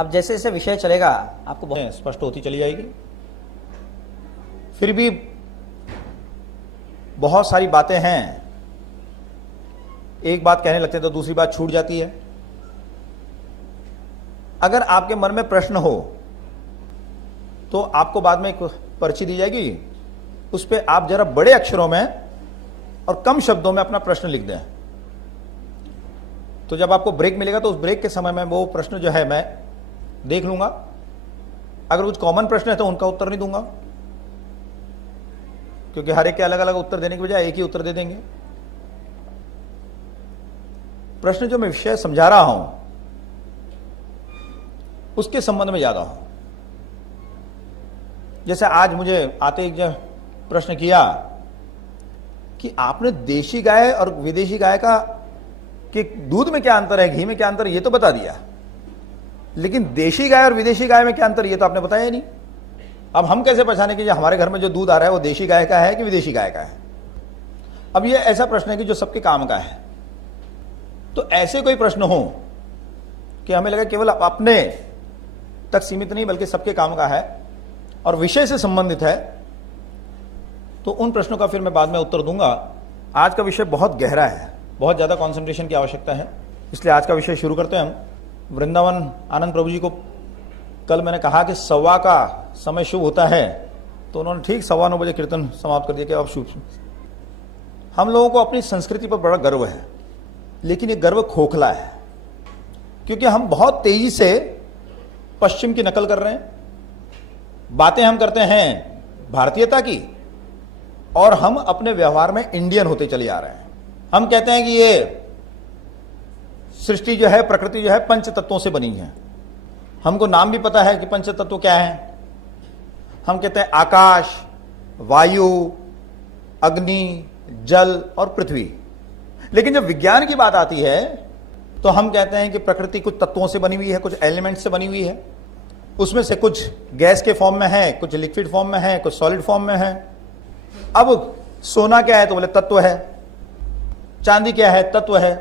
अब जैसे जैसे विषय चलेगा आपको बहुत स्पष्ट होती चली जाएगी। फिर भी बहुत सारी बातें हैं, एक बात कहने लगते हैं तो दूसरी बात छूट जाती है। अगर आपके मन में प्रश्न हो तो आपको बाद में एक पर्ची दी जाएगी, उस पर आप जरा बड़े अक्षरों में और कम शब्दों में अपना प्रश्न लिख दें। तो जब आपको ब्रेक मिलेगा तो उस ब्रेक के समय में वो प्रश्न जो है मैं देख लूंगा। अगर कुछ कॉमन प्रश्न है तो उनका उत्तर नहीं दूंगा, क्योंकि हर एक के अलग अलग उत्तर देने के बजाय एक ही उत्तर दे देंगे। प्रश्न जो मैं विषय समझा रहा हूं उसके संबंध में ज्यादा हूं। जैसे आज मुझे आते एक प्रश्न किया कि आपने देशी गाय और विदेशी गाय का कि दूध में क्या अंतर है, घी में क्या अंतर है, ये तो बता दिया, लेकिन देशी गाय और विदेशी गाय में क्या अंतर ये तो आपने बताया ही नहीं। अब हम कैसे पहचाने कि हमारे घर में जो दूध आ रहा है वो देशी गाय का है कि विदेशी गाय का है। अब ये ऐसा प्रश्न है कि जो सबके काम का है। तो ऐसे कोई प्रश्न हो कि हमें लगा केवल अपने तक सीमित नहीं बल्कि सबके काम का है और विषय से संबंधित है, तो उन प्रश्नों का फिर मैं बाद में उत्तर दूंगा। आज का विषय बहुत गहरा है, बहुत ज्यादा कंसंट्रेशन की आवश्यकता है, इसलिए आज का विषय शुरू करते हैं हम। वृंदावन आनंद प्रभु जी को कल मैंने कहा कि 1:15 का समय शुभ होता है, तो उन्होंने ठीक 9:15 बजे कीर्तन समाप्त कर दिया कि अब शुभ। हम लोगों को अपनी संस्कृति पर बड़ा गर्व है, लेकिन ये गर्व खोखला है, क्योंकि हम बहुत तेजी से पश्चिम की नकल कर रहे हैं। बातें हम करते हैं भारतीयता की और हम अपने व्यवहार में इंडियन होते चले जा रहे हैं। हम कहते हैं कि ये सृष्टि जो है, प्रकृति जो है, पंच तत्वों से बनी है। हमको नाम भी पता है कि पंच तत्व क्या है। हम कहते हैं आकाश, वायु, अग्नि, जल और पृथ्वी। लेकिन जब विज्ञान की बात आती है तो हम कहते हैं कि प्रकृति कुछ तत्वों से बनी हुई है, कुछ एलिमेंट्स से बनी हुई है। उसमें से कुछ गैस के फॉर्म में है, कुछ लिक्विड फॉर्म में है, कुछ सॉलिड फॉर्म में है। अब सोना क्या है तो बोले तत्व है, चांदी क्या है, तत्व है।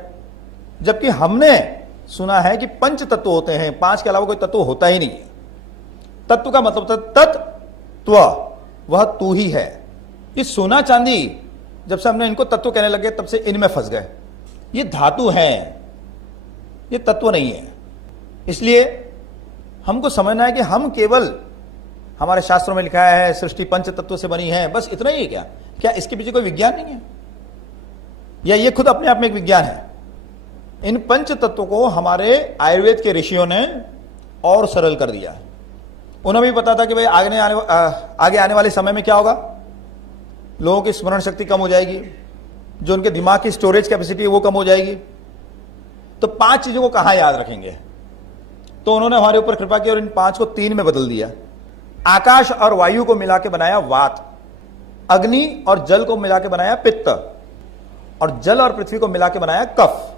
जबकि हमने सुना है कि पंच तत्व होते हैं, 5 के अलावा कोई तत्व होता ही नहीं है। तत्व का मतलब तत्व, वह तू ही है। इस सोना चांदी जब से हमने इनको तत्व कहने लगे तब से इनमें फंस गए। ये धातु है, ये तत्व नहीं है। इसलिए हमको समझना है कि हम केवल, हमारे शास्त्रों में लिखा है सृष्टि पंच तत्व से बनी है, बस इतना ही है क्या? क्या इसके पीछे कोई विज्ञान नहीं है? या ये खुद अपने आप में एक विज्ञान है? इन पंच तत्वों को हमारे आयुर्वेद के ऋषियों ने और सरल कर दिया। उन्हें भी पता था कि भाई आगे आने वाले समय में क्या होगा, लोगों की स्मरण शक्ति कम हो जाएगी, जो उनके दिमाग की स्टोरेज कैपेसिटी है वो कम हो जाएगी। तो 5 चीजों को कहां याद रखेंगे? तो उन्होंने हमारे ऊपर कृपा की और इन 5 को 3 में बदल दिया। आकाश और वायु को मिला के बनाया वात, अग्नि और जल को मिला के बनाया पित्त, और जल और पृथ्वी को मिला के बनाया कफ।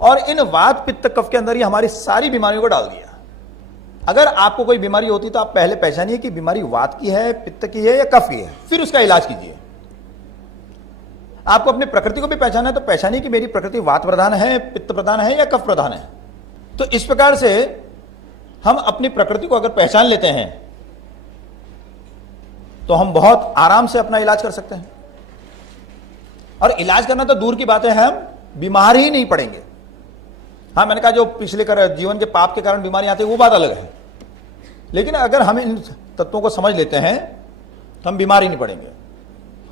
और इन वात पित्त कफ के अंदर ही हमारी सारी बीमारियों को डाल दिया। अगर आपको कोई बीमारी होती तो आप पहले पहचानिए कि बीमारी वात की है, पित्त की है या कफ की है, फिर उसका इलाज कीजिए। आपको अपनी प्रकृति को भी पहचाना है तो पहचानिए कि मेरी प्रकृति वात प्रधान है, पित्त प्रधान है या कफ प्रधान है। तो इस प्रकार से हम अपनी प्रकृति को अगर पहचान लेते हैं तो हम बहुत आराम से अपना इलाज कर सकते हैं। और इलाज करना तो दूर की बात है, हम बीमार ही नहीं पड़ेंगे। हाँ, मैंने कहा जो पिछले जीवन के पाप के कारण बीमारी आती है वो बात अलग है, लेकिन अगर हम इन तत्वों को समझ लेते हैं तो हम बीमार ही नहीं पड़ेंगे।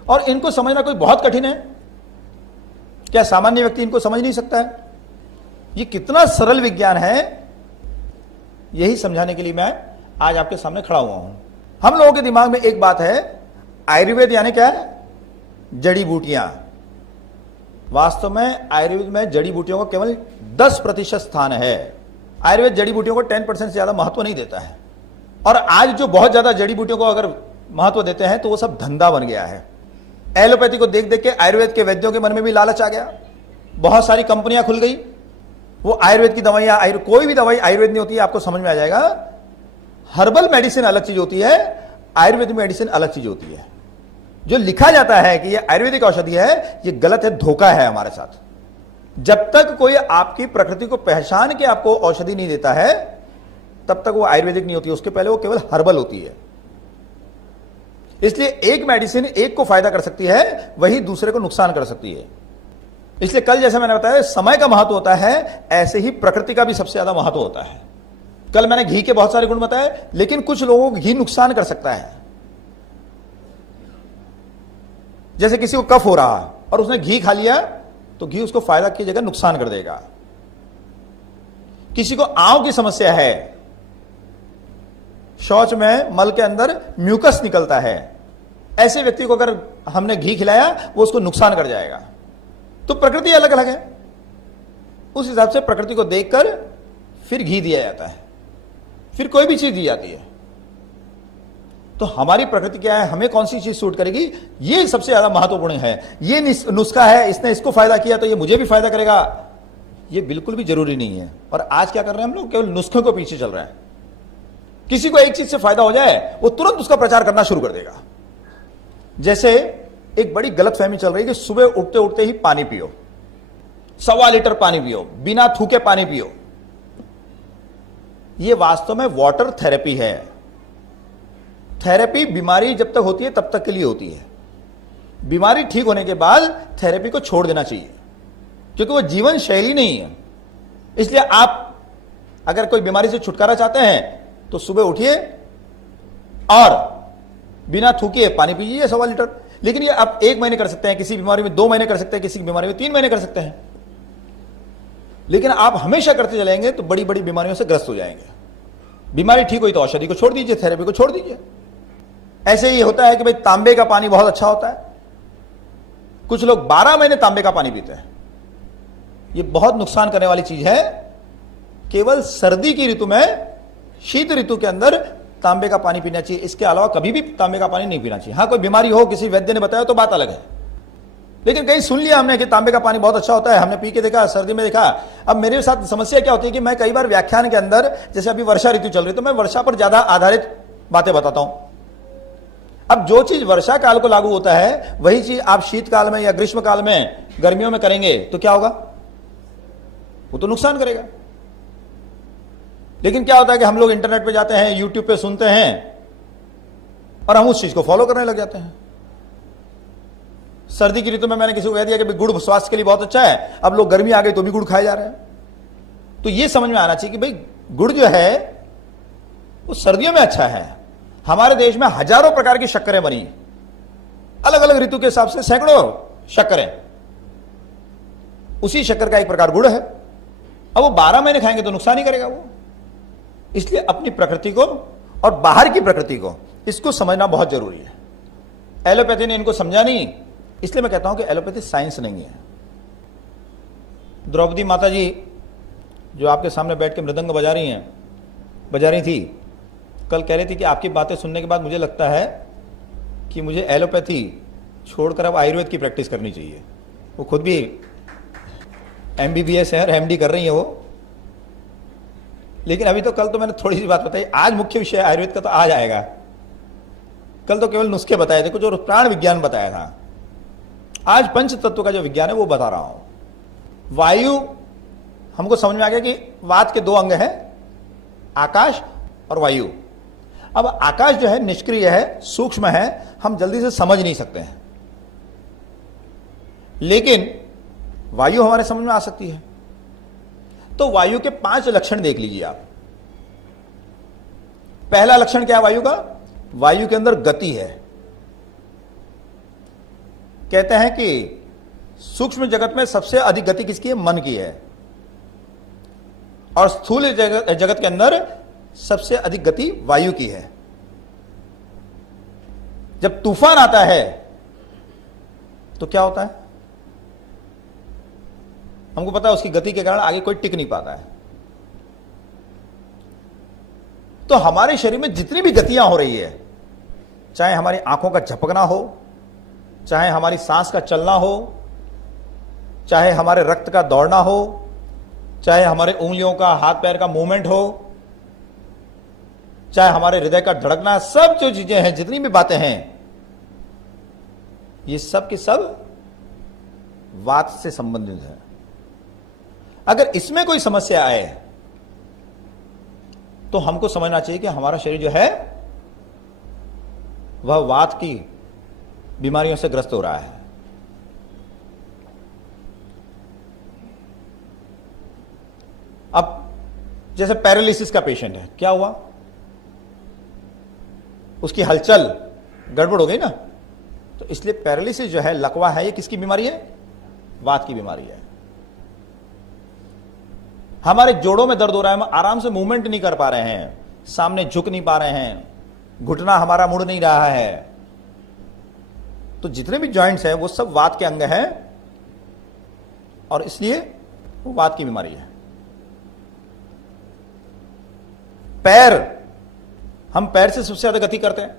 और इनको समझना कोई बहुत कठिन है क्या? सामान्य व्यक्ति इनको समझ नहीं सकता है? ये कितना सरल विज्ञान है, यही समझाने के लिए मैं आज आपके सामने खड़ा हुआ हूं। हम लोगों के दिमाग में एक बात है, आयुर्वेद यानी क्या है? जड़ी बूटियां। वास्तव में आयुर्वेद में जड़ी बूटियों का केवल 10% स्थान है। आयुर्वेद जड़ी बूटियों को 10% से ज्यादा महत्व नहीं देता है। और आज जो बहुत ज्यादा जड़ी बूटियों को अगर महत्व देते हैं तो वो सब धंधा बन गया है। एलोपैथी को देख देख के आयुर्वेद के वैद्यों के मन में भी लालच आ गया। बहुत सारी कंपनियां खुल गई, वो आयुर्वेद की दवाइयां, कोई भी दवाई आयुर्वेद नहीं होती है, आपको समझ में आ जाएगा। हर्बल मेडिसिन अलग चीज होती है, आयुर्वेदिक मेडिसिन अलग चीज होती है। जो लिखा जाता है कि ये आयुर्वेदिक औषधि है, ये गलत है, धोखा है हमारे साथ। जब तक कोई आपकी प्रकृति को पहचान के आपको औषधि नहीं देता है, तब तक वो आयुर्वेदिक नहीं होती, उसके पहले वो केवल हर्बल होती है। इसलिए एक मेडिसिन एक को फायदा कर सकती है, वही दूसरे को नुकसान कर सकती है। इसलिए कल जैसे मैंने बताया समय का महत्व होता है, ऐसे ही प्रकृति का भी सबसे ज्यादा महत्व होता है। कल मैंने घी के बहुत सारे गुण बताए, लेकिन कुछ लोगों को घी नुकसान कर सकता है। जैसे किसी को कफ हो रहा और उसने घी खा लिया तो घी उसको फायदा की जगह नुकसान कर देगा। किसी को आंव की समस्या है, शौच में मल के अंदर म्यूकस निकलता है, ऐसे व्यक्ति को अगर हमने घी खिलाया वो उसको नुकसान कर जाएगा। तो प्रकृति अलग अलग है, उस हिसाब से प्रकृति को देखकर फिर घी दिया जाता है, फिर कोई भी चीज दी जाती है। तो हमारी प्रकृति क्या है, हमें कौन सी चीज सूट करेगी, ये सबसे ज्यादा महत्वपूर्ण है। ये नुस्खा है, इसने इसको फायदा किया तो ये मुझे भी फायदा करेगा, ये बिल्कुल भी जरूरी नहीं है। और आज क्या कर रहे हैं हम लोग, केवल नुस्खे को पीछे चल रहे हैं। किसी को एक चीज से फायदा हो जाए वो तुरंत उसका प्रचार करना शुरू कर देगा। जैसे एक बड़ी गलतफहमी चल रही है कि सुबह उठते उठते ही पानी पियो, 1.25 लीटर पानी पियो, बिना थूके पानी पियो। यह वास्तव में वाटर थेरेपी है। थेरेपी बीमारी जब तक होती है तब तक के लिए होती है। बीमारी ठीक होने के बाद थेरेपी को छोड़ देना चाहिए, क्योंकि वो जीवन शैली नहीं है। इसलिए आप अगर कोई बीमारी से छुटकारा चाहते हैं तो सुबह उठिए और बिना थूके पानी पीजिए 1.25 लीटर। लेकिन ये आप 1 महीने कर सकते हैं, किसी बीमारी में 2 महीने कर सकते हैं, किसी बीमारी में 3 महीने कर सकते हैं। लेकिन आप हमेशा करते चलेंगे तो बड़ी बड़ी बीमारियों से ग्रस्त हो जाएंगे। बीमारी ठीक हुई तो औषधि को छोड़ दीजिए, थेरेपी को छोड़ दीजिए। ऐसे ही होता है कि भाई तांबे का पानी बहुत अच्छा होता है, कुछ लोग 12 महीने तांबे का पानी पीते हैं। ये बहुत नुकसान करने वाली चीज है। केवल सर्दी की ऋतु में, शीत ऋतु के अंदर तांबे का पानी पीना चाहिए, इसके अलावा कभी भी तांबे का पानी नहीं पीना चाहिए। हां, कोई बीमारी हो, किसी वैद्य ने बताया तो बात अलग है, लेकिन कहीं सुन लिया हमने कि तांबे का पानी बहुत अच्छा होता है, हमने पी के देखा, सर्दी में देखा। अब मेरे साथ समस्या क्या होती है कि मैं कई बार व्याख्यान के अंदर, जैसे अभी वर्षा ऋतु चल रही तो मैं वर्षा पर ज्यादा आधारित बातें बताता हूं। अब जो चीज वर्षा काल को लागू होता है वही चीज आप शीतकाल में या ग्रीष्म काल में, गर्मियों में करेंगे तो क्या होगा, वो तो नुकसान करेगा। लेकिन क्या होता है कि हम लोग इंटरनेट पे जाते हैं, यूट्यूब पे सुनते हैं और हम उस चीज को फॉलो करने लग जाते हैं। सर्दी की ऋतु में मैंने किसी को कह दिया कि गुड़ स्वास्थ्य के लिए बहुत अच्छा है, अब लोग गर्मी आ गई तो भी गुड़ खाए जा रहे हैं। तो ये समझ में आना चाहिए कि भाई गुड़ जो है वो सर्दियों में अच्छा है। हमारे देश में हजारों प्रकार की शक्करें बनी, अलग अलग ऋतु के हिसाब से सैकड़ों शक्करें, उसी शक्कर का एक प्रकार गुड़ है। अब वो 12 महीने खाएंगे तो नुकसान ही करेगा वो। इसलिए अपनी प्रकृति को और बाहर की प्रकृति को, इसको समझना बहुत जरूरी है। एलोपैथी ने इनको समझा नहीं, इसलिए मैं कहता हूं कि एलोपैथी साइंस नहीं है। द्रौपदी माता जी जो आपके सामने बैठ के मृदंग बजा रही थी, कल कह रही थी कि आपकी बातें सुनने के बाद मुझे लगता है कि मुझे एलोपैथी छोड़कर अब आयुर्वेद की प्रैक्टिस करनी चाहिए। वो खुद भी MBBS है और MD कर रही है वो। लेकिन अभी तो, कल तो मैंने थोड़ी सी बात बताई, आज मुख्य विषय आयुर्वेद का तो आज आएगा। कल तो केवल नुस्खे बताए थे, कुछ और प्राण विज्ञान बताया था। आज पंच तत्व का जो विज्ञान है वो बता रहा हूं। वायु, हमको समझ में आ गया कि वात के 2 अंग हैं, आकाश और वायु। अब आकाश जो है निष्क्रिय है, सूक्ष्म है, हम जल्दी से समझ नहीं सकते हैं, लेकिन वायु हमारे समझ में आ सकती है। तो वायु के 5 लक्षण देख लीजिए आप। पहला लक्षण क्या है वायु का, वायु के अंदर गति है। कहते हैं कि सूक्ष्म जगत में सबसे अधिक गति किसकी है, मन की है, और स्थूल जगत के अंदर सबसे अधिक गति वायु की है। जब तूफान आता है तो क्या होता है, हमको पता है उसकी गति के कारण आगे कोई टिक नहीं पाता है। तो हमारे शरीर में जितनी भी गतियां हो रही है, चाहे हमारी आंखों का झपकना हो, चाहे हमारी सांस का चलना हो, चाहे हमारे रक्त का दौड़ना हो, चाहे हमारे उंगलियों का, हाथ पैर का मूवमेंट हो, चाहे हमारे हृदय का धड़कना, सब जो चीजें हैं, जितनी भी बातें हैं, ये सब की सब वात से संबंधित है। अगर इसमें कोई समस्या आए तो हमको समझना चाहिए कि हमारा शरीर जो है वह वात की बीमारियों से ग्रस्त हो रहा है। अब जैसे पैरालिसिस का पेशेंट है, क्या हुआ, उसकी हलचल गड़बड़ हो गई ना, तो इसलिए पैरालिसिस जो है, लकवा है, ये किसकी बीमारी है, वात की बीमारी है। हमारे जोड़ों में दर्द हो रहा है, हम आराम से मूवमेंट नहीं कर पा रहे हैं, सामने झुक नहीं पा रहे हैं, घुटना हमारा मुड़ नहीं रहा है, तो जितने भी जॉइंट्स हैं वो सब वात के अंग हैं और इसलिए वो वात की बीमारी है। पैर, हम पैर से सबसे ज्यादा गति करते हैं,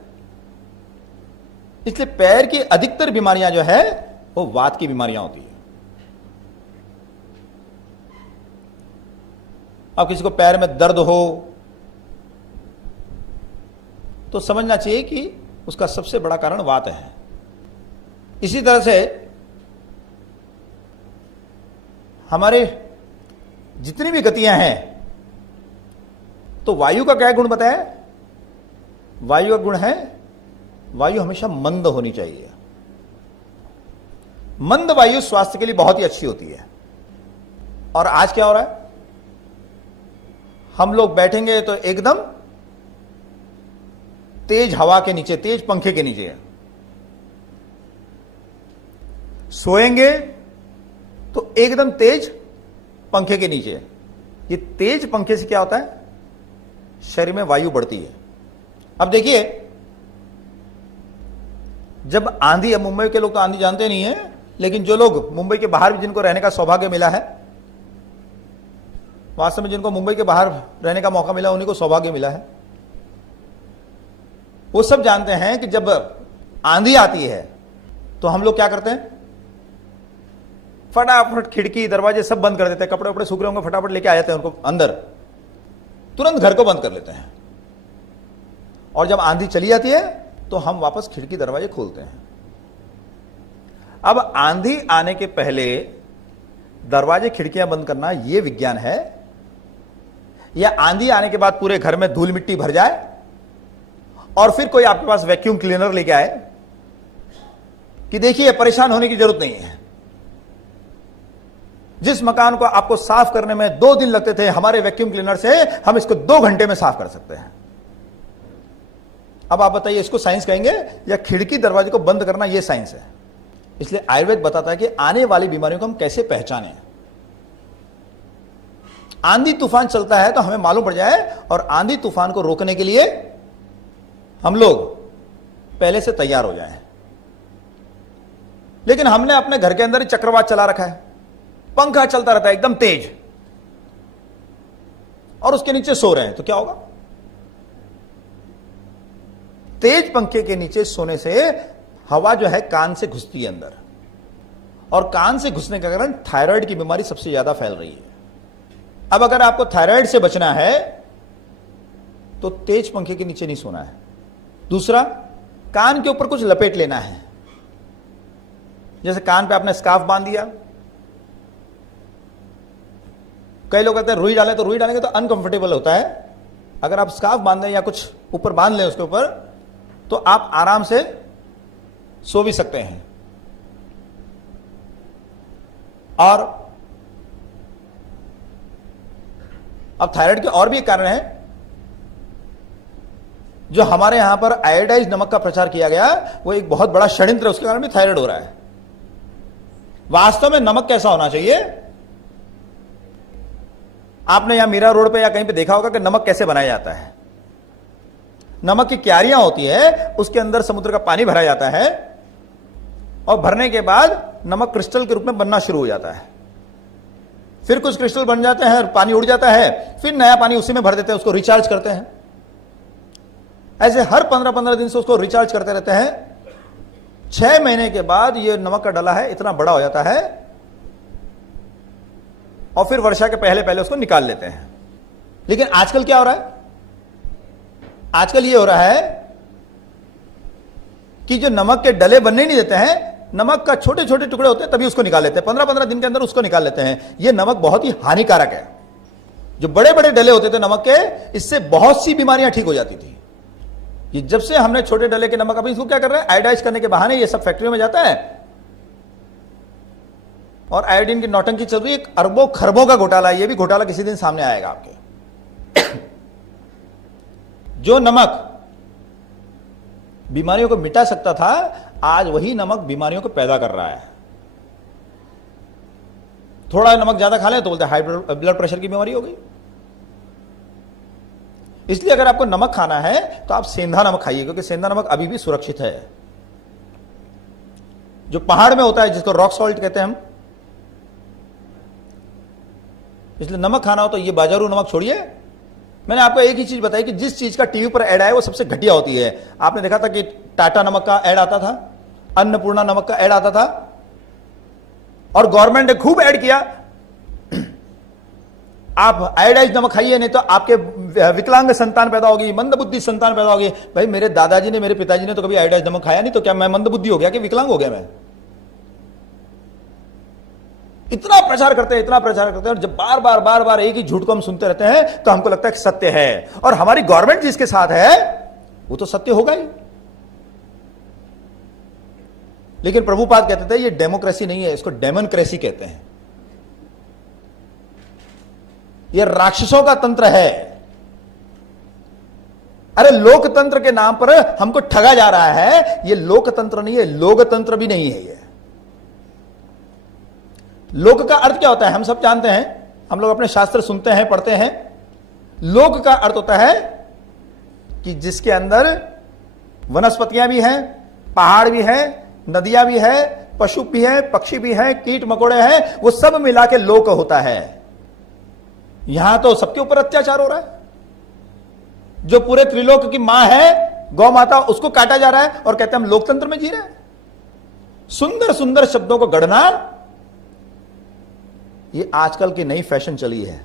इसलिए पैर की अधिकतर बीमारियां जो है वो वात की बीमारियां होती है। अब किसी को पैर में दर्द हो तो समझना चाहिए कि उसका सबसे बड़ा कारण वात है। इसी तरह से हमारे जितनी भी गतियां हैं, तो वायु का क्या गुण बताया, वायु का गुण है, वायु हमेशा मंद होनी चाहिए। मंद वायु स्वास्थ्य के लिए बहुत ही अच्छी होती है। और आज क्या हो रहा है, हम लोग बैठेंगे तो एकदम तेज हवा के नीचे, तेज पंखे के नीचे, सोएंगे तो एकदम तेज पंखे के नीचे। ये तेज पंखे से क्या होता है, शरीर में वायु बढ़ती है। अब देखिए, जब आंधी, अब मुंबई के लोग तो आंधी जानते नहीं है, लेकिन जो लोग मुंबई के बाहर भी जिनको रहने का सौभाग्य मिला है, वास्तव में जिनको मुंबई के बाहर रहने का मौका मिला उन्हीं को सौभाग्य मिला है, वो सब जानते हैं कि जब आंधी आती है तो हम लोग क्या करते हैं, फटाफट खिड़की दरवाजे सब बंद कर देते हैं, कपड़े वपड़े सूख रहे होंगे फटाफट लेके आ जाते हैं उनको अंदर, तुरंत घर को बंद कर लेते हैं। और जब आंधी चली जाती है तो हम वापस खिड़की दरवाजे खोलते हैं। अब आंधी आने के पहले दरवाजे खिड़कियां बंद करना यह विज्ञान है, या आंधी आने के बाद पूरे घर में धूल मिट्टी भर जाए और फिर कोई आपके पास वैक्यूम क्लीनर लेके आए कि देखिए परेशान होने की जरूरत नहीं है, जिस मकान को आपको साफ करने में 2 दिन लगते थे, हमारे वैक्यूम क्लीनर से हम इसको 2 घंटे में साफ कर सकते हैं। अब आप बताइए, इसको साइंस कहेंगे या खिड़की दरवाजे को बंद करना यह साइंस है? इसलिए आयुर्वेद बताता है कि आने वाली बीमारियों को हम कैसे पहचानें। आंधी तूफान चलता है तो हमें मालूम पड़ जाए, और आंधी तूफान को रोकने के लिए हम लोग पहले से तैयार हो जाएं। लेकिन हमने अपने घर के अंदर ही चक्रवात चला रखा है, पंखा चलता रहता है एकदम तेज, और उसके नीचे सो रहे हैं, तो क्या होगा? तेज पंखे के नीचे सोने से हवा जो है कान से घुसती है अंदर, और कान से घुसने के कारण थायराइड की बीमारी सबसे ज्यादा फैल रही है। अब अगर आपको थायराइड से बचना है तो तेज पंखे के नीचे नहीं सोना है। दूसरा, कान के ऊपर कुछ लपेट लेना है, जैसे कान पे आपने स्कार्फ बांध दिया। कई लोग कहते हैं रुई डालें, तो रुई डालेंगे तो अनकंफर्टेबल होता है। अगर आप स्कार्फ बांध दें या कुछ ऊपर बांध लें उसके ऊपर, तो आप आराम से सो भी सकते हैं। और अब थायराइड के और भी एक कारण है, जो हमारे यहां पर आयोडाइज नमक का प्रचार किया गया, वो एक बहुत बड़ा षड्यंत्र है, उसके कारण भी थायराइड हो रहा है। वास्तव में नमक कैसा होना चाहिए? आपने यहां मीरा रोड पे या कहीं पे देखा होगा कि नमक कैसे बनाया जाता है। नमक की क्यारियां होती है, उसके अंदर समुद्र का पानी भरा जाता है, और भरने के बाद नमक क्रिस्टल के रूप में बनना शुरू हो जाता है। फिर कुछ क्रिस्टल बन जाते हैं, पानी उड़ जाता है, फिर नया पानी उसी में भर देते हैं, उसको रिचार्ज करते हैं। ऐसे हर 15-15 दिन से उसको रिचार्ज करते रहते हैं। 6 महीने के बाद ये नमक का डला है इतना बड़ा हो जाता है, और फिर वर्षा के पहले पहले उसको निकाल लेते हैं। लेकिन आजकल क्या हो रहा है? आजकल ये हो रहा है कि जो नमक के डले बनने नहीं देते हैं, नमक का छोटे छोटे टुकड़े होते हैं, तभी उसको निकाल लेते हैं। 15-15 दिन के अंदर उसको निकाल लेते हैं। यह नमक बहुत ही हानिकारक है। जो बड़े बड़े डले होते थे नमक के, इससे बहुत सी बीमारियां ठीक हो जाती थी। ये जब से हमने छोटे डले के नमक, अभी इसको क्या कर रहे हैं, आयोडाइज करने के बहाने ये सब फैक्ट्रियों में जाता है और आयोडीन की नौटंकी चल रही है। अरबों खरबों का घोटाला, ये भी घोटाला किसी दिन सामने आएगा आपके। जो नमक बीमारियों को मिटा सकता था, आज वही नमक बीमारियों को पैदा कर रहा है। थोड़ा नमक ज्यादा खा ले तो बोलते हाई ब्लड प्रेशर की बीमारी हो गई। इसलिए अगर आपको नमक खाना है तो आप सेंधा नमक खाइए, क्योंकि सेंधा नमक अभी भी सुरक्षित है। जो पहाड़ में होता है, जिसको रॉक सॉल्ट कहते हैं हम, इसलिए नमक खाना हो तो ये बाजारू नमक छोड़िए। मैंने आपको एक ही चीज बताई कि जिस चीज का टीवी पर ऐड आए वो सबसे घटिया होती है। आपने देखा था कि टाटा नमक का ऐड आता था, अन्नपूर्णा नमक का ऐड आता था, और गवर्नमेंट ने खूब ऐड किया, आप आयोडाइज नमक खाइए नहीं तो आपके विकलांग संतान पैदा होगी, मंदबुद्धि संतान पैदा होगी। भाई मेरे दादाजी ने, मेरे पिताजी ने तो कभी आयोडाइज नमक खाया नहीं, तो क्या मैं मंदबुद्धि हो गया कि विकलांग हो गया मैं? इतना प्रचार करते हैं, इतना प्रचार करते हैं, और जब बार बार बार बार एक ही झूठ को हम सुनते रहते हैं तो हमको लगता है कि सत्य है, और हमारी गवर्नमेंट जिसके साथ है वो तो सत्य होगा ही। लेकिन प्रभुपाद कहते थे ये डेमोक्रेसी नहीं है, इसको डेमोक्रेसी कहते हैं। ये राक्षसों का तंत्र है। अरे लोकतंत्र के नाम पर हमको ठगा जा रहा है। ये लोकतंत्र नहीं है, लोकतंत्र भी नहीं है। ये लोक का अर्थ क्या होता है हम सब जानते हैं, हम लोग अपने शास्त्र सुनते हैं, पढ़ते हैं। लोक का अर्थ होता है कि जिसके अंदर वनस्पतियां भी हैं, पहाड़ भी है, नदियां भी है, पशु भी है, पक्षी भी है, कीट मकोड़े हैं, वो सब मिला के लोक होता है। यहां तो सबके ऊपर अत्याचार हो रहा है। जो पूरे त्रिलोक की मां है गौ माता, उसको काटा जा रहा है और कहते हैं हम लोकतंत्र में जी रहे हैं। सुंदर सुंदर शब्दों को गढ़ना ये आजकल की नई फैशन चली है।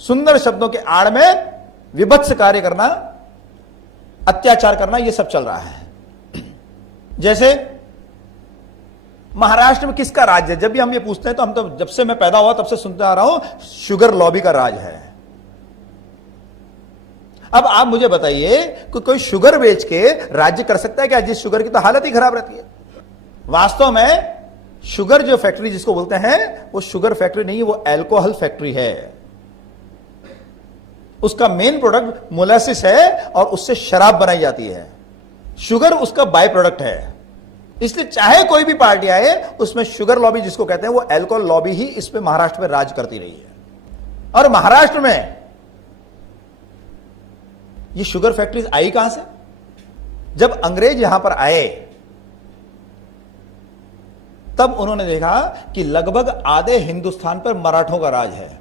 सुंदर शब्दों के आड़ में विभत्स कार्य करना, अत्याचार करना, ये सब चल रहा है। जैसे महाराष्ट्र में किसका राज है? जब भी हम ये पूछते हैं तो हम तो जब से मैं पैदा हुआ तब से सुनते आ रहा हूं शुगर लॉबी का राज है। अब आप मुझे बताइए कि कोई शुगर बेच के राज्य कर सकता है क्या? जिस शुगर की तो हालत ही खराब रहती है। वास्तव में शुगर जो फैक्ट्री जिसको बोलते हैं वो शुगर फैक्ट्री नहीं है, वो अल्कोहल फैक्ट्री है। उसका मेन प्रोडक्ट मोलासिस है और उससे शराब बनाई जाती है। शुगर उसका बाय प्रोडक्ट है। इसलिए चाहे कोई भी पार्टी आए, उसमें शुगर लॉबी जिसको कहते हैं वो अल्कोहल लॉबी ही इस पे महाराष्ट्र में राज करती रही है। और महाराष्ट्र में ये शुगर फैक्ट्रीज आई कहां से? जब अंग्रेज यहां पर आए तब उन्होंने देखा कि लगभग आधे हिंदुस्तान पर मराठों का राज है।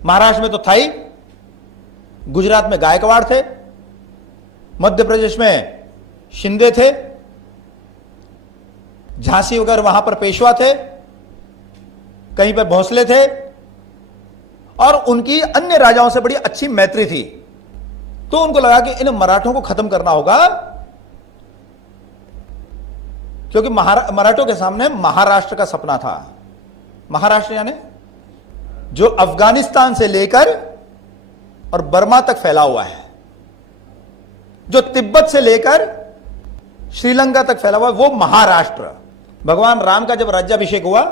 महाराष्ट्र में तो था ही, गुजरात में गायकवाड़ थे, मध्य प्रदेश में शिंदे थे, झांसी वगैरह वहां पर पेशवा थे, कहीं पर भोसले थे, और उनकी अन्य राजाओं से बड़ी अच्छी मैत्री थी। तो उनको लगा कि इन मराठों को खत्म करना होगा, क्योंकि मराठों के सामने महाराष्ट्र का सपना था। महाराष्ट्र यानी जो अफगानिस्तान से लेकर और बर्मा तक फैला हुआ है, जो तिब्बत से लेकर श्रीलंका तक फैला हुआ है, वो महाराष्ट्र। भगवान राम का जब राज्याभिषेक हुआ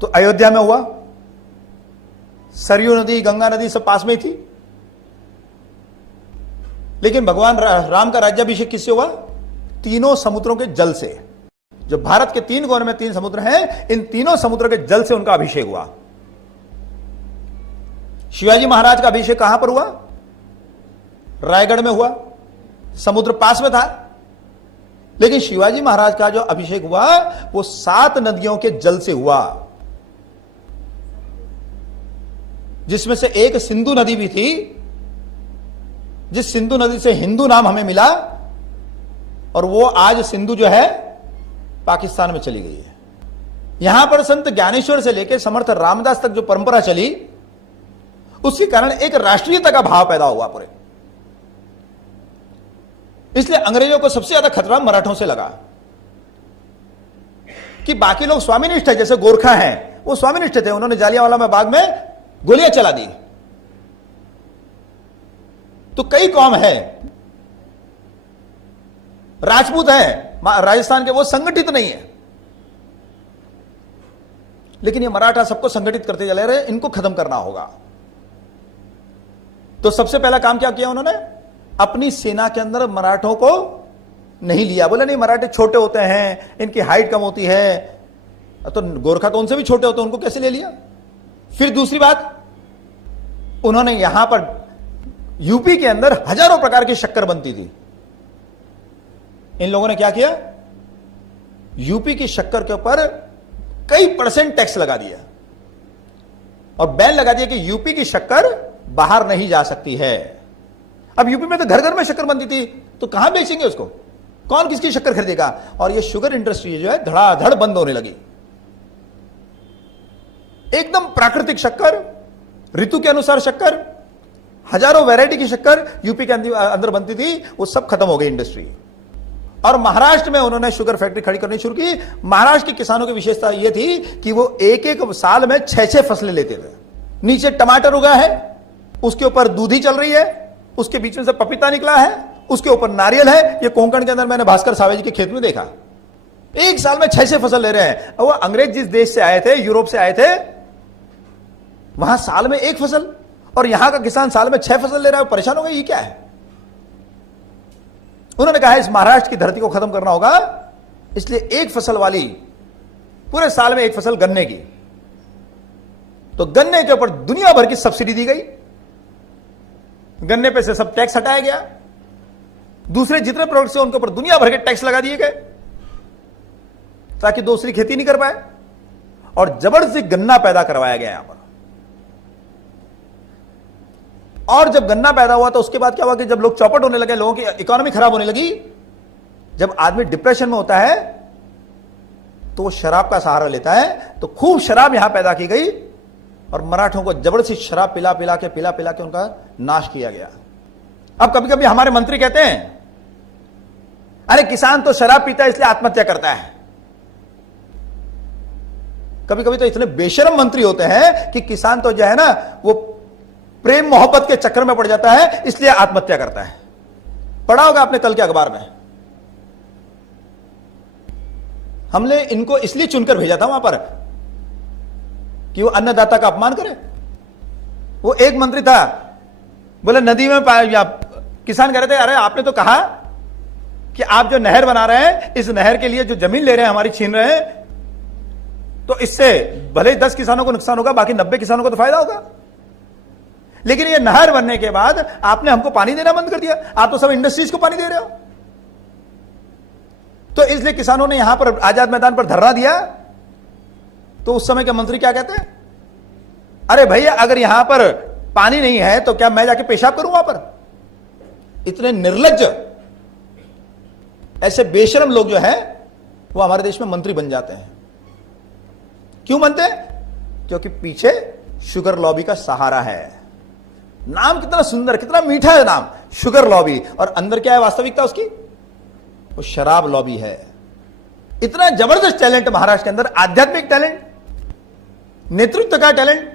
तो अयोध्या में हुआ। सरयू नदी, गंगा नदी सब पास में ही थी। लेकिन भगवान राम का राज्याभिषेक किससे हुआ? तीनों समुद्रों के जल से। जो भारत के 3 कोने में 3 समुद्र हैं, इन तीनों समुद्र के जल से उनका अभिषेक हुआ। शिवाजी महाराज का अभिषेक कहां पर हुआ? रायगढ़ में हुआ। समुद्र पास में था। लेकिन शिवाजी महाराज का जो अभिषेक हुआ वो 7 नदियों के जल से हुआ, जिसमें से एक सिंधु नदी भी थी, जिस सिंधु नदी से हिंदू नाम हमें मिला, और वो आज सिंधु जो है पाकिस्तान में चली गई है। यहां पर संत ज्ञानेश्वर से लेकर समर्थ रामदास तक जो परंपरा चली, उसके कारण एक राष्ट्रीयता का भाव पैदा हुआ पूरे। इसलिए अंग्रेजों को सबसे ज्यादा खतरा मराठों से लगा कि बाकी लोग स्वामीनिष्ठ है, जैसे गोरखा हैं, वो स्वामिनिष्ठ थे, उन्होंने जालियांवाला बाग में गोलियां चला दी। तो कई कौम है, राजपूत है राजस्थान के, वो संगठित नहीं है, लेकिन ये मराठा सबको संगठित करते चले रहे, इनको खत्म करना होगा। तो सबसे पहला काम क्या किया उन्होंने, अपनी सेना के अंदर मराठों को नहीं लिया। बोले नहीं, मराठे छोटे होते हैं, इनकी हाइट कम होती है, तो गोरखा तो उनसे भी छोटे होते हैं, उनको कैसे ले लिया। फिर दूसरी बात, उन्होंने यहां पर यूपी के अंदर हजारों प्रकार की शक्कर बनती थी, इन लोगों ने क्या किया, यूपी की शक्कर के ऊपर कई % टैक्स लगा दिया और बैन लगा दिया कि यूपी की शक्कर बाहर नहीं जा सकती है। अब यूपी में तो घर घर में शक्कर बनती थी, तो कहां बेचेंगे उसको, कौन किसकी शक्कर खरीदेगा। और ये शुगर इंडस्ट्री जो है धड़ाधड़ बंद होने लगी। एकदम प्राकृतिक शक्कर, ऋतु के अनुसार शक्कर, हजारों वैरायटी की शक्कर यूपी के अंदर बनती थी, वो सब खत्म हो गई इंडस्ट्री। और महाराष्ट्र में उन्होंने शुगर फैक्ट्री खड़ी करनी शुरू की। महाराष्ट्र के किसानों की विशेषता यह थी कि वो एक एक साल में 6-6 फसलें लेते थे। नीचे टमाटर उगा है, उसके ऊपर दूधी चल रही है, उसके बीच में से पपीता निकला है, उसके ऊपर नारियल है। ये कोंकण के अंदर मैंने भास्कर सावे जी के खेत में देखा, एक साल में 6-6 फसल ले रहे हैं। वो अंग्रेज जिस देश से आए थे, यूरोप से आए थे, वहां साल में 1 फसल, और यहां का किसान साल में 6 फसल ले रहा है। परेशान हो गए, ये क्या है। उन्होंने कहा इस महाराष्ट्र की धरती को खत्म करना होगा, इसलिए 1 फसल वाली, पूरे साल में 1 फसल गन्ने की। तो गन्ने के ऊपर दुनिया भर की सब्सिडी दी गई, गन्ने पे से सब टैक्स हटाया गया, दूसरे जितने प्रोडक्ट्स हैं उनके ऊपर दुनिया भर के टैक्स लगा दिए गए, ताकि दूसरी खेती नहीं कर पाए, और जबरदस्ती गन्ना पैदा करवाया गया यहां पर। और जब गन्ना पैदा हुआ तो उसके बाद क्या हुआ कि जब लोग चौपट होने लगे, लोगों की इकोनॉमी खराब होने लगी, जब आदमी डिप्रेशन में होता है तो वो शराब का सहारा लेता है। तो खूब शराब यहां पैदा की गई और मराठों को जबरदस्ती शराब पिला पिला के उनका नाश किया गया। अब कभी कभी हमारे मंत्री कहते हैं, अरे किसान तो शराब पीता है इसलिए आत्महत्या करता है। कभी कभी तो इतने बेशर्म मंत्री होते हैं कि किसान तो जो है ना, वो प्रेम मोहब्बत के चक्कर में पड़ जाता है इसलिए आत्महत्या करता है। पढ़ा होगा आपने कल के अखबार में, हमने इनको इसलिए चुनकर भेजा था वहां पर कि वो अन्नदाता का अपमान करे। वो एक मंत्री था, बोले नदी में किसान कह रहे थे, अरे आपने तो कहा कि आप जो नहर बना रहे हैं, इस नहर के लिए जो जमीन ले रहे हैं हमारी, छीन रहे हैं, तो इससे भले ही 10 किसानों को नुकसान होगा, बाकी 90 किसानों को तो फायदा होगा। लेकिन ये नहर बनने के बाद आपने हमको पानी देना बंद कर दिया, आप तो सब इंडस्ट्रीज को पानी दे रहे हो। तो इसलिए किसानों ने यहां पर आजाद मैदान पर धरना दिया। तो उस समय के मंत्री क्या कहते हैं, अरे भैया अगर यहां पर पानी नहीं है तो क्या मैं जाके पेशाब करूं वहां पर। इतने निर्लज्ज, ऐसे बेशरम लोग जो हैं वो हमारे देश में मंत्री बन जाते हैं। क्यों बनते हैं, क्योंकि पीछे शुगर लॉबी का सहारा है। नाम कितना सुंदर, कितना मीठा है नाम, शुगर लॉबी, और अंदर क्या है वास्तविकता उसकी, वो शराब लॉबी है। इतना जबरदस्त टैलेंट महाराष्ट्र के अंदर, आध्यात्मिक टैलेंट, नेतृत्व का टैलेंट।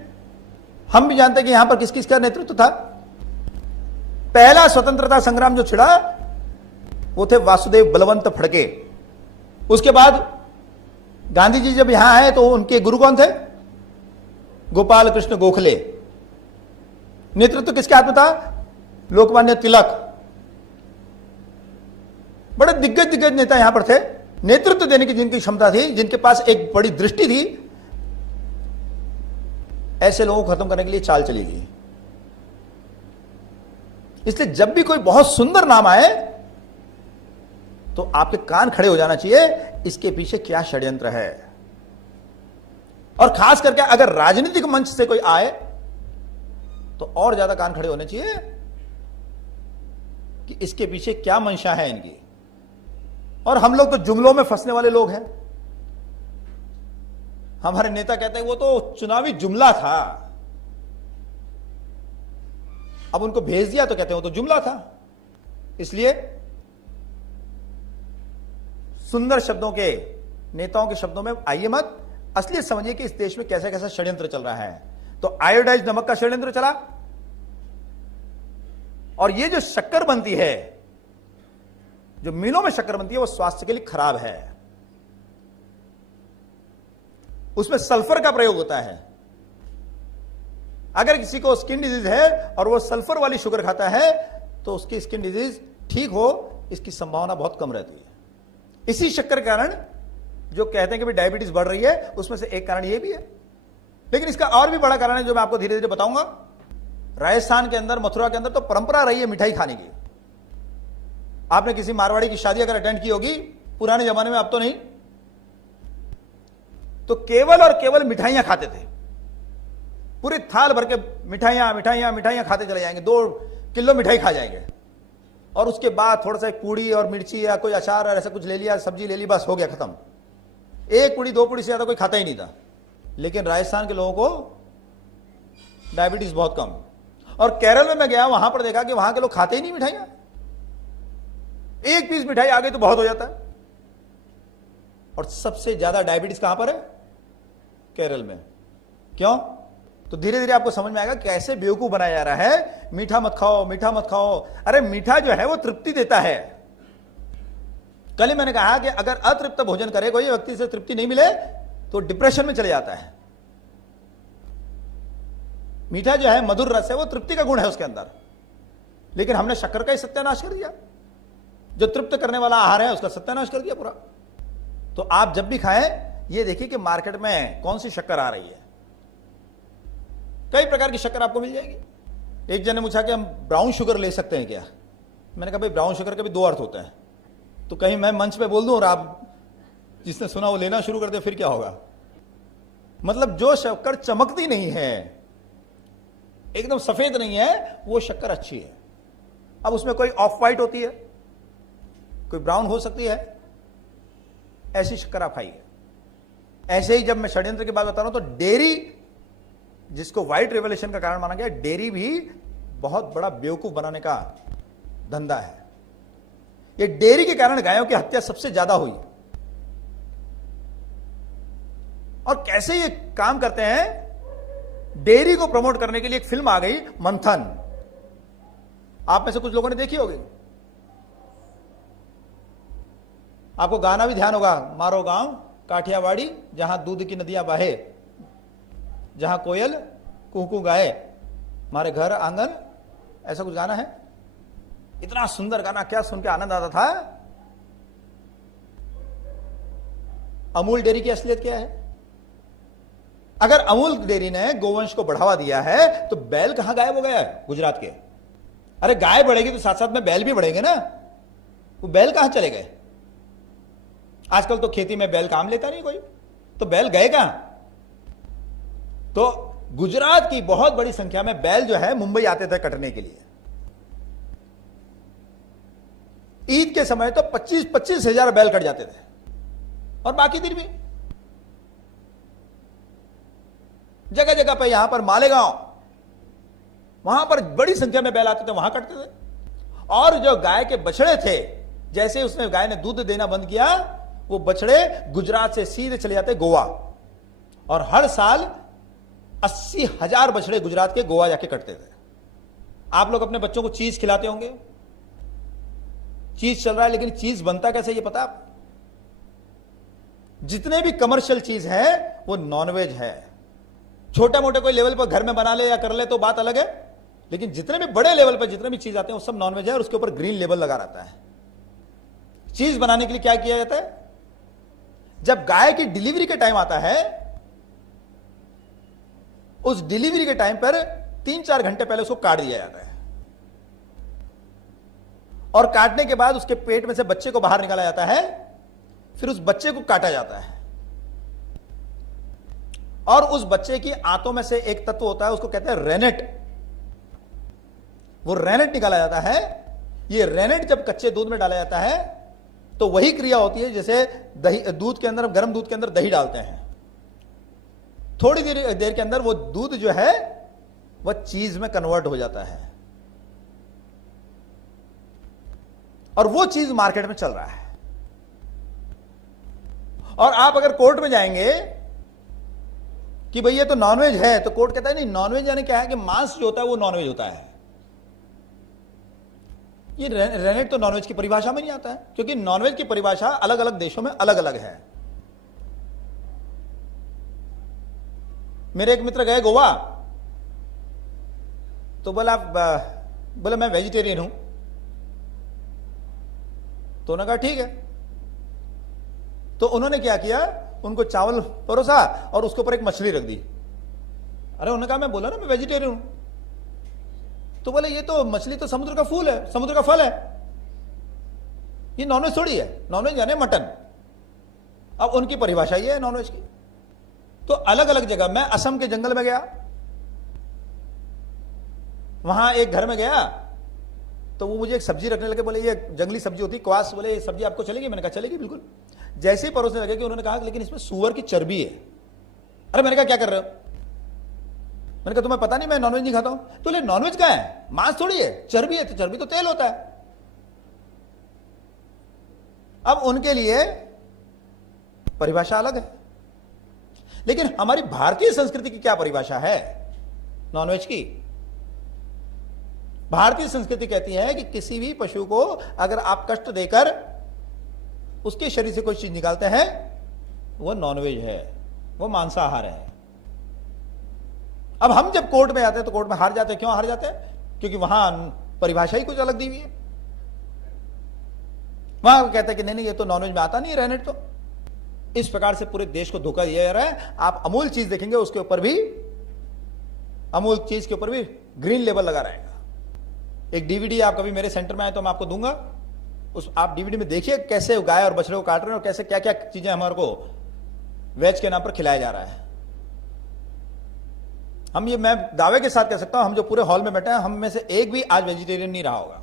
हम भी जानते हैं कि यहां पर किस किस का नेतृत्व था। पहला स्वतंत्रता संग्राम जो छिड़ा वो थे वासुदेव बलवंत फड़के। उसके बाद गांधी जी जब यहां आए तो उनके गुरु कौन थे, गोपाल कृष्ण गोखले। नेतृत्व किसके हाथ में था, लोकमान्य तिलक। बड़े दिग्गज नेता यहां पर थे, नेतृत्व देने की जिनकी क्षमता थी, जिनके पास एक बड़ी दृष्टि थी। ऐसे लोगों को खत्म करने के लिए चाल चली गई। इसलिए जब भी कोई बहुत सुंदर नाम आए तो आपके कान खड़े हो जाना चाहिए, इसके पीछे क्या षड्यंत्र है। और खास करके अगर राजनीतिक मंच से कोई आए तो और ज्यादा कान खड़े होने चाहिए कि इसके पीछे क्या मंशा है इनकी। और हम लोग तो जुमलों में फंसने वाले लोग हैं। हमारे नेता कहते हैं वो तो चुनावी जुमला था, अब उनको भेज दिया तो कहते हैं वो तो जुमला था। इसलिए सुंदर शब्दों के, नेताओं के शब्दों में आइए मत, असलियत समझिए कि इस देश में कैसा कैसा षड्यंत्र चल रहा है। तो आयोडाइज नमक का षड्यंत्र चला, और ये जो शक्कर बनती है, जो मिलों में शक्कर बनती है, वो स्वास्थ्य के लिए खराब है। उसमें सल्फर का प्रयोग होता है। अगर किसी को स्किन डिजीज है और वो सल्फर वाली शुगर खाता है तो उसकी स्किन डिजीज ठीक हो, इसकी संभावना बहुत कम रहती है। इसी शक्कर के कारण जो कहते हैं कि भाई डायबिटीज बढ़ रही है, उसमें से एक कारण ये भी है। लेकिन इसका और भी बड़ा कारण है जो मैं आपको धीरे धीरे बताऊंगा। राजस्थान के अंदर, मथुरा के अंदर तो परंपरा रही है मिठाई खाने की। आपने किसी मारवाड़ी की शादी अगर अटेंड की होगी पुराने जमाने में, अब तो नहीं, तो केवल और केवल मिठाइयां खाते थे। पूरी थाल भर के मिठाइयां मिठाइयां मिठाइयां खाते चले जाएंगे, 2 किलो मिठाई खा जाएंगे, और उसके बाद थोड़ा सा पूड़ी और मिर्ची या कोई अचार और ऐसा कुछ ले लिया, सब्जी ले ली, बस हो गया खत्म। 1 पूड़ी 2 पूड़ी से ज्यादा कोई खाता ही नहीं था। लेकिन राजस्थान के लोगों को डायबिटीज बहुत कम। और केरल में मैं गया, वहां पर देखा कि वहां के लोग खाते ही नहीं मिठाइयां। 1 पीस मिठाई आ गई तो बहुत हो जाता है। और सबसे ज्यादा डायबिटीज कहां पर है? केरल में। क्यों? तो धीरे धीरे आपको समझ में आएगा कैसे बेवकूफ बनाया जा रहा है। मीठा मत खाओ, मीठा मत खाओ। अरे मीठा जो है वो तृप्ति देता है। कल ही मैंने कहा कि अगर अतृप्त भोजन करे कोई व्यक्ति, से तृप्ति नहीं मिले तो डिप्रेशन में चले जाता है। मीठा जो है, मधुर रस है, वो तृप्ति का गुण है उसके अंदर। लेकिन हमने शक्कर का ही सत्यानाश कर दिया। जो तृप्त करने वाला आहार है उसका सत्यानाश कर दिया पूरा। तो आप जब भी खाएं, ये देखिए कि मार्केट में कौन सी शक्कर आ रही है। कई प्रकार की शक्कर आपको मिल जाएगी। एक जन ने पूछा कि हम ब्राउन शुगर ले सकते हैं क्या? मैंने कहा भाई ब्राउन शुगर के भी 2 अर्थ होते हैं। तो कहीं मैं मंच पे बोल दूं और आप जिसने सुना वो लेना शुरू कर दे, फिर क्या होगा? मतलब जो शक्कर चमकती नहीं है, एकदम सफेद नहीं है, वो शक्कर अच्छी है। अब उसमें कोई ऑफ वाइट होती है, कोई ब्राउन हो सकती है, ऐसी शक्कर आप खाइए। ऐसे ही जब मैं षड्यंत्र की बात बता रहा हूं तो डेयरी, जिसको व्हाइट रेवोल्यूशन का कारण माना गया, डेयरी भी बहुत बड़ा बेवकूफ बनाने का धंधा है। ये डेयरी के कारण गायों की हत्या सबसे ज्यादा हुई। और कैसे ये काम करते हैं? डेयरी को प्रमोट करने के लिए एक फिल्म आ गई, मंथन। आप में से कुछ लोगों ने देखी होगी। आपको गाना भी ध्यान होगा, मारो गांव काठियावाड़ी, जहां दूध की नदियां बहे, जहां कोयल कुहू गाए, मारे घर आंगन, ऐसा कुछ गाना है। इतना सुंदर गाना, क्या सुन के आनंद आता था। अमूल डेयरी की असलियत क्या है? अगर अमूल डेयरी ने गोवंश को बढ़ावा दिया है तो बैल कहां गायब हो गया है गुजरात के? अरे गाय बढ़ेगी तो साथ साथ में बैल भी बढ़ेंगे ना। वो बैल कहां चले गए? आजकल तो खेती में बैल काम लेता नहीं कोई, तो बैल गए कहां? तो गुजरात की बहुत बड़ी संख्या में बैल जो है मुंबई आते थे कटने के लिए। ईद के समय तो 25-25 हजार बैल कट जाते थे, और बाकी दिन भी जगह जगह पे, यहां पर मालेगांव, वहां पर बड़ी संख्या में बैल आते थे, वहां कटते थे। और जो गाय के बछड़े थे, जैसे उसने गाय ने दूध देना बंद किया, वो बछड़े गुजरात से सीधे चले जाते गोवा, और हर साल 80,000 बछड़े गुजरात के गोवा जाके कटते थे। आप लोग अपने बच्चों को चीज खिलाते होंगे। चीज चल रहा है, लेकिन चीज बनता कैसे ये पता? जितने भी कमर्शियल चीज है वो नॉनवेज है। छोटे मोटे कोई लेवल पर घर में बना ले या कर ले तो बात अलग है, लेकिन जितने भी बड़े लेवल पर जितने भी चीज आते हैं वो सब नॉनवेज है, और उसके ऊपर ग्रीन लेबल लगा रहता है। चीज बनाने के लिए क्या किया जाता है? जब गाय की डिलीवरी का टाइम आता है, उस डिलीवरी के टाइम पर 3-4 घंटे पहले उसको काट दिया जाता है, और काटने के बाद उसके पेट में से बच्चे को बाहर निकाला जाता है। फिर उस बच्चे को काटा जाता है, और उस बच्चे की आंतों में से एक तत्व होता है, उसको कहते हैं रेनेट। वो रेनेट निकाला जाता है। ये रेनेट जब कच्चे दूध में डाला जाता है तो वही क्रिया होती है जैसे दही, दूध के अंदर, गर्म दूध के अंदर दही डालते हैं। थोड़ी देर के अंदर वो दूध जो है वह चीज में कन्वर्ट हो जाता है, और वो चीज मार्केट में चल रहा है। और आप अगर कोर्ट में जाएंगे कि भाई ये तो नॉनवेज है, तो कोर्ट कहता है नहीं, नॉनवेज यानी क्या है कि मांस जो होता है वो नॉनवेज होता है। ये रेनेट तो नॉनवेज की परिभाषा में नहीं आता है, क्योंकि नॉनवेज की परिभाषा अलग अलग देशों में अलग अलग है। मेरे एक मित्र गए गोवा, तो बोला मैं वेजिटेरियन हूं, तो उन्होंने कहा ठीक है। तो उन्होंने क्या किया, उनको चावल परोसा और उसके ऊपर एक मछली रख दी। अरे उन्होंने कहा मैं बोला ना मैं वेजिटेरियन हूं। तो बोले ये तो मछली तो समुद्र का फूल है, समुद्र का फल है, ये नॉनवेज थोड़ी है, नॉनवेज यानी मटन। अब उनकी परिभाषा ये है नॉनवेज की। तो अलग अलग जगह, मैं असम के जंगल में गया, वहां एक घर में गया, तो वो मुझे एक सब्जी रखने लगे, बोले ये जंगली सब्जी होती है क्वास, बोले ये सब्जी आपको चलेगी? मैंने कहा चलेगी बिल्कुल। जैसे ही परोसने लगे कि उन्होंने कहा लेकिन इसमें सूअर की चर्बी है। अरे मैंने कहा क्या कर रहे हो? मैंने कहा तुम्हें पता नहीं मैं नॉनवेज नहीं खाता हूं। तो ले नॉनवेज क्या है, मांस थोड़ी है, चर्बी है, तो चर्बी तो तेल होता है। अब उनके लिए परिभाषा अलग है, लेकिन हमारी भारतीय संस्कृति की क्या परिभाषा है नॉनवेज की? भारतीय संस्कृति कहती है कि किसी भी पशु को अगर आप कष्ट देकर उसके शरीर से कोई चीज निकालते हैं, वो नॉनवेज है, वो मांसाहार है। अब हम जब कोर्ट में आते हैं तो कोर्ट में हार जाते हैं। क्यों हार जाते हैं? क्योंकि वहां परिभाषा ही कुछ अलग दी हुई है। वहां कहते हैं कि नहीं ये तो नॉनवेज में आता नहीं, रेनेट तो। इस प्रकार से पूरे देश को धोखा दिया जा रहा है। आप अमूल चीज देखेंगे उसके ऊपर भी, अमूल चीज के ऊपर भी ग्रीन लेबल लगा रहेगा। एक डीवीडी आप कभी मेरे सेंटर में आए तो मैं आपको दूंगा, उस आप डीवीडी में देखिए कैसे गाय और बछड़े को काट रहे हैं और कैसे क्या क्या चीजें हमारे को वेज के नाम पर खिलाया जा रहा है। हम ये मैं दावे के साथ कह सकता हूं, हम जो पूरे हॉल में बैठे हैं हम में से एक भी आज वेजिटेरियन नहीं रहा होगा।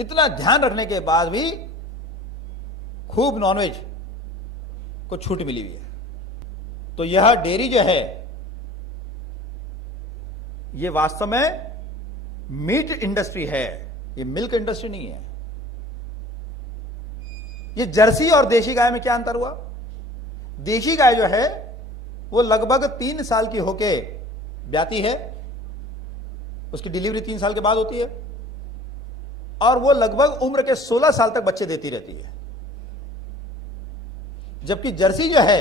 इतना ध्यान रखने के बाद भी खूब नॉनवेज को छूट मिली हुई है। तो यह डेयरी जो है ये वास्तव में मीट इंडस्ट्री है, ये मिल्क इंडस्ट्री नहीं है। ये जर्सी और देशी गाय में क्या अंतर हुआ? देशी गाय जो है वो लगभग 3 साल की होके ब्याती है, उसकी डिलीवरी 3 साल के बाद होती है, और वो लगभग उम्र के 16 साल तक बच्चे देती रहती है। जबकि जर्सी जो है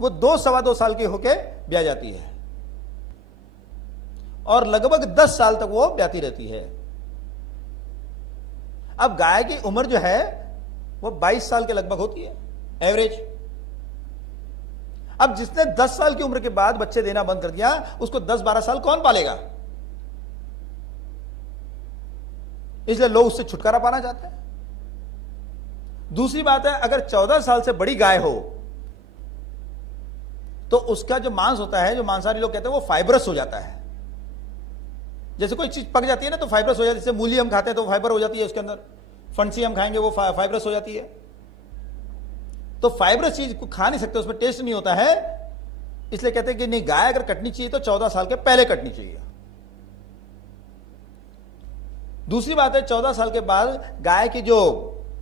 वो 2-2.25 साल की होके ब्याह जाती है और लगभग 10 साल तक वो ब्याती रहती है। अब गाय की उम्र जो है वो 22 साल के लगभग होती है एवरेज। अब जिसने 10 साल की उम्र के बाद बच्चे देना बंद कर दिया उसको 10-12 साल कौन पालेगा? इसलिए लोग उससे छुटकारा पाना चाहते हैं। दूसरी बात है, अगर 14 साल से बड़ी गाय हो तो उसका जो मांस होता है, जो मांसाहारी लोग कहते हैं, वो फाइबरस हो जाता है। जैसे कोई चीज पक जाती है ना तो फाइबरस हो जाती है। जैसे मूली हम खाते हैं तो फाइबर हो जाती है उसके अंदर, फंसी हम खाएंगे वो फाइबरस हो जाती है। तो फाइबरस चीज को खा नहीं सकते, उसमें टेस्ट नहीं होता है, इसलिए कहते हैं कि नहीं, गाय अगर कटनी चाहिए तो 14 साल के पहले कटनी चाहिए। दूसरी बात है, 14 साल के बाद गाय की जो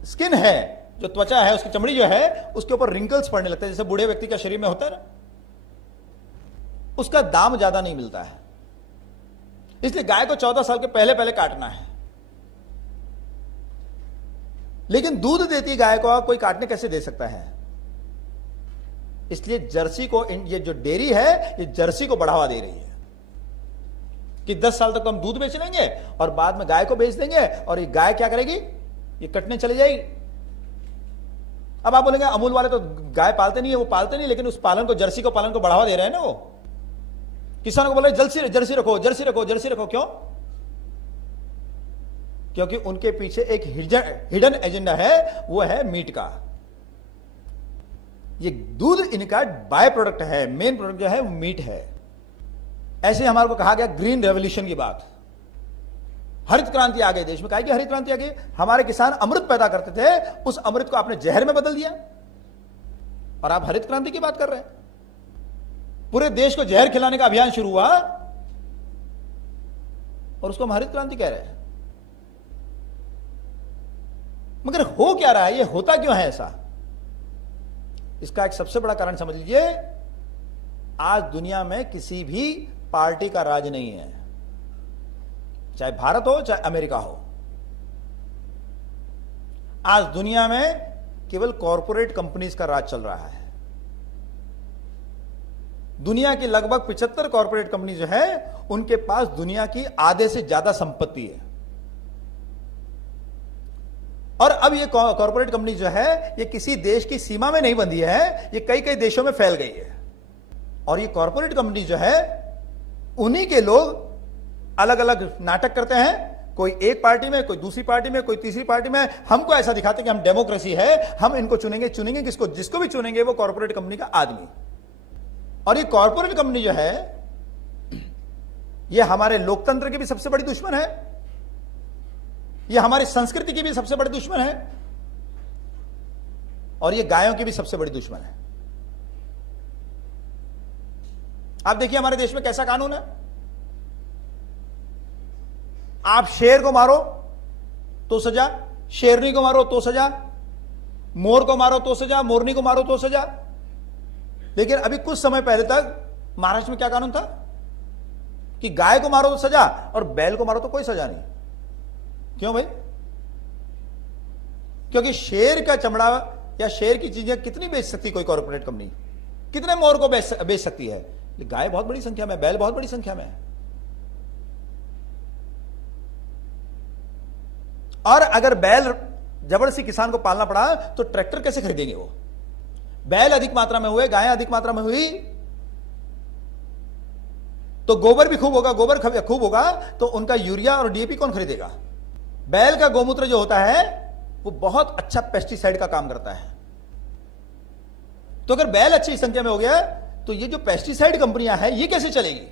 स्किन है, जो त्वचा है, उसकी चमड़ी जो है, उसके ऊपर रिंकल्स पड़ने लगते हैं, जैसे बूढ़े व्यक्ति का शरीर में होता है ना, उसका दाम ज्यादा नहीं मिलता है। इसलिए गाय को 14 साल के पहले पहले काटना है। लेकिन दूध देती गाय को कोई काटने कैसे दे सकता है? इसलिए जर्सी को, ये जो डेयरी है ये जर्सी को बढ़ावा दे रही है कि 10 साल तक तो हम दूध बेच लेंगे और बाद में गाय को बेच देंगे, और ये गाय क्या करेगी, ये कटने चली जाएगी। अब आप बोलेंगे अमूल वाले तो गाय पालते नहीं है, वो पालते नहीं, लेकिन उस पालन को, जर्सी को पालन को बढ़ावा दे रहे हैं ना। वो किसानों को बोले जर्सी जर्सी रखो, जर्सी रखो, जर्सी रखो। क्यों? क्योंकि उनके पीछे एक हिडन एजेंडा है, वो है मीट का। ये दूध इनका बाय प्रोडक्ट है, मेन प्रोडक्ट जो है वो मीट है। ऐसे हमारे को कहा गया ग्रीन रेवोल्यूशन की बात, हरित क्रांति आ गई देश में। कहा कि हरित क्रांति आ गई, हमारे किसान अमृत पैदा करते थे, उस अमृत को आपने जहर में बदल दिया और आप हरित क्रांति की बात कर रहे हैं। पूरे देश को जहर खिलाने का अभियान शुरू हुआ और उसको हम हरित क्रांति कह रहे हैं। मगर हो क्या रहा है, ये होता क्यों है ऐसा? इसका एक सबसे बड़ा कारण समझ लीजिए, आज दुनिया में किसी भी पार्टी का राज नहीं है, चाहे भारत हो चाहे अमेरिका हो। आज दुनिया में केवल कॉरपोरेट कंपनीज का राज चल रहा है। दुनिया की लगभग 75 कॉरपोरेट कंपनी जो है उनके पास दुनिया की आधे से ज्यादा संपत्ति है। और अब ये कॉरपोरेट कंपनी जो है ये किसी देश की सीमा में नहीं बंधी है, ये कई कई देशों में फैल गई है। और ये कॉरपोरेट कंपनी जो है उन्हीं के लोग अलग अलग नाटक करते हैं, कोई एक पार्टी में, कोई दूसरी पार्टी में, कोई तीसरी पार्टी में। हमको ऐसा दिखाते कि हम डेमोक्रेसी है, हम इनको चुनेंगे। चुनेंगे किसको? जिसको भी चुनेंगे वो कॉरपोरेट कंपनी का आदमी। और ये कॉरपोरेट कंपनी जो है ये हमारे लोकतंत्र की भी सबसे बड़ी दुश्मन है, ये हमारी संस्कृति की भी सबसे बड़ी दुश्मन है, और ये गायों की भी सबसे बड़ी दुश्मन है। आप देखिए हमारे देश में कैसा कानून है। आप शेर को मारो तो सजा, शेरनी को मारो तो सजा, मोर को मारो तो सजा, मोरनी को मारो तो सजा। लेकिन अभी कुछ समय पहले तक महाराष्ट्र में क्या कानून था कि गाय को मारो तो सजा और बैल को मारो तो कोई सजा नहीं। क्यों भाई? क्योंकि शेर का चमड़ा या शेर की चीजें कितनी बेच सकती कोई कॉर्पोरेट कंपनी? कितने मोर को बेच सकती है? गाय बहुत बड़ी संख्या में, बैल बहुत बड़ी संख्या में। और अगर बैल जबरदस्ती किसान को पालना पड़ा तो ट्रैक्टर कैसे खरीदेंगे वो? बैल अधिक मात्रा में हुए, गायें अधिक मात्रा में हुई तो गोबर भी खूब होगा, गोबर खूब होगा तो उनका यूरिया और डीएपी कौन खरीदेगा? बैल का गोमूत्र जो होता है वो बहुत अच्छा पेस्टिसाइड का काम करता है। तो अगर बैल अच्छी संख्या में हो गया तो ये जो पेस्टिसाइड कंपनियां हैं ये कैसे चलेगी?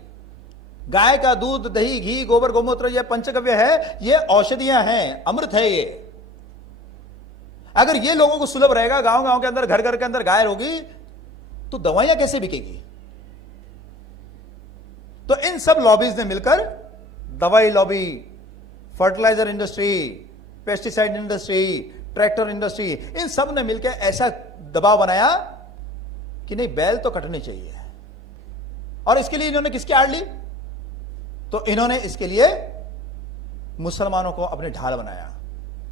गाय का दूध, दही, घी, गोबर, गोमूत्र ये पंचगव्य है, ये औषधियां हैं, अमृत है ये। अगर ये लोगों को सुलभ रहेगा, गांव गांव के अंदर, घर घर के अंदर गाय होगी तो दवाइयां कैसे बिकेगी? तो इन सब लॉबीज ने मिलकर, दवाई lobby, fertilizer industry, pesticide industry, tractor industry, इन सब ने मिलकर ऐसा दबाव बनाया कि नहीं बैल तो कटने चाहिए। और इसके लिए इन्होंने किसकी आड़ ली? तो इन्होंने इसके लिए मुसलमानों को अपने ढाल बनाया।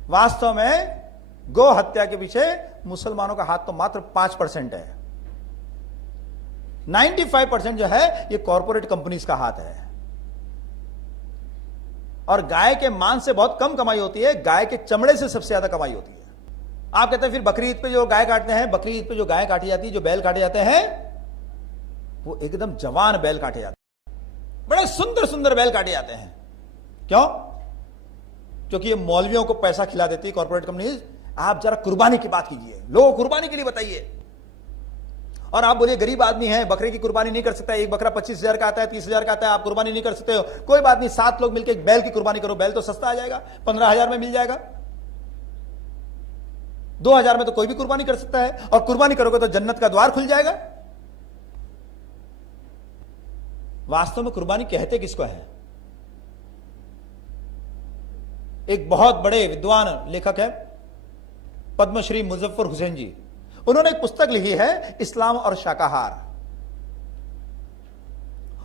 वास्तव में गौ हत्या के पीछे मुसलमानों का हाथ तो मात्र 5% है। 95% जो है ये कॉरपोरेट कंपनीज का हाथ है। और गाय के मांस से बहुत कम कमाई होती है, गाय के चमड़े से सबसे ज्यादा कमाई होती है। आप कहते हैं फिर बकरी ईद पे जो गाय काटते हैं, बकरी ईद पे जो गाय काटी जाती है, जो बैल काटे जाते हैं, वो एकदम जवान बैल काटे जाते हैं, बड़े सुंदर सुंदर बैल काटे जाते हैं। क्यों? क्योंकि ये मौलवियों को पैसा खिला देती है कॉर्पोरेट कंपनी। आप जरा कुर्बानी की बात कीजिए, लोगों कुर्बानी के लिए बताइए। और आप बोलिए गरीब आदमी है, बकरे की कुर्बानी नहीं कर सकता, एक बकरा 25,000 का आता है, 30,000 का आता है, आप कुर्बानी नहीं कर सकते हो। कोई बात नहीं, 7 लोग मिलकर एक बैल की कुर्बानी करो, बैल तो सस्ता आ जाएगा, 15,000 में मिल जाएगा, 2,000 में तो कोई भी कुर्बानी कर सकता है। और कुर्बानी करोगे तो जन्नत का द्वार खुल जाएगा। वास्तव में कुर्बानी कहते किसको है? एक बहुत बड़े विद्वान लेखक है पद्मश्री मुजफ्फर हुसैन जी, उन्होंने एक पुस्तक लिखी है इस्लाम और शाकाहार।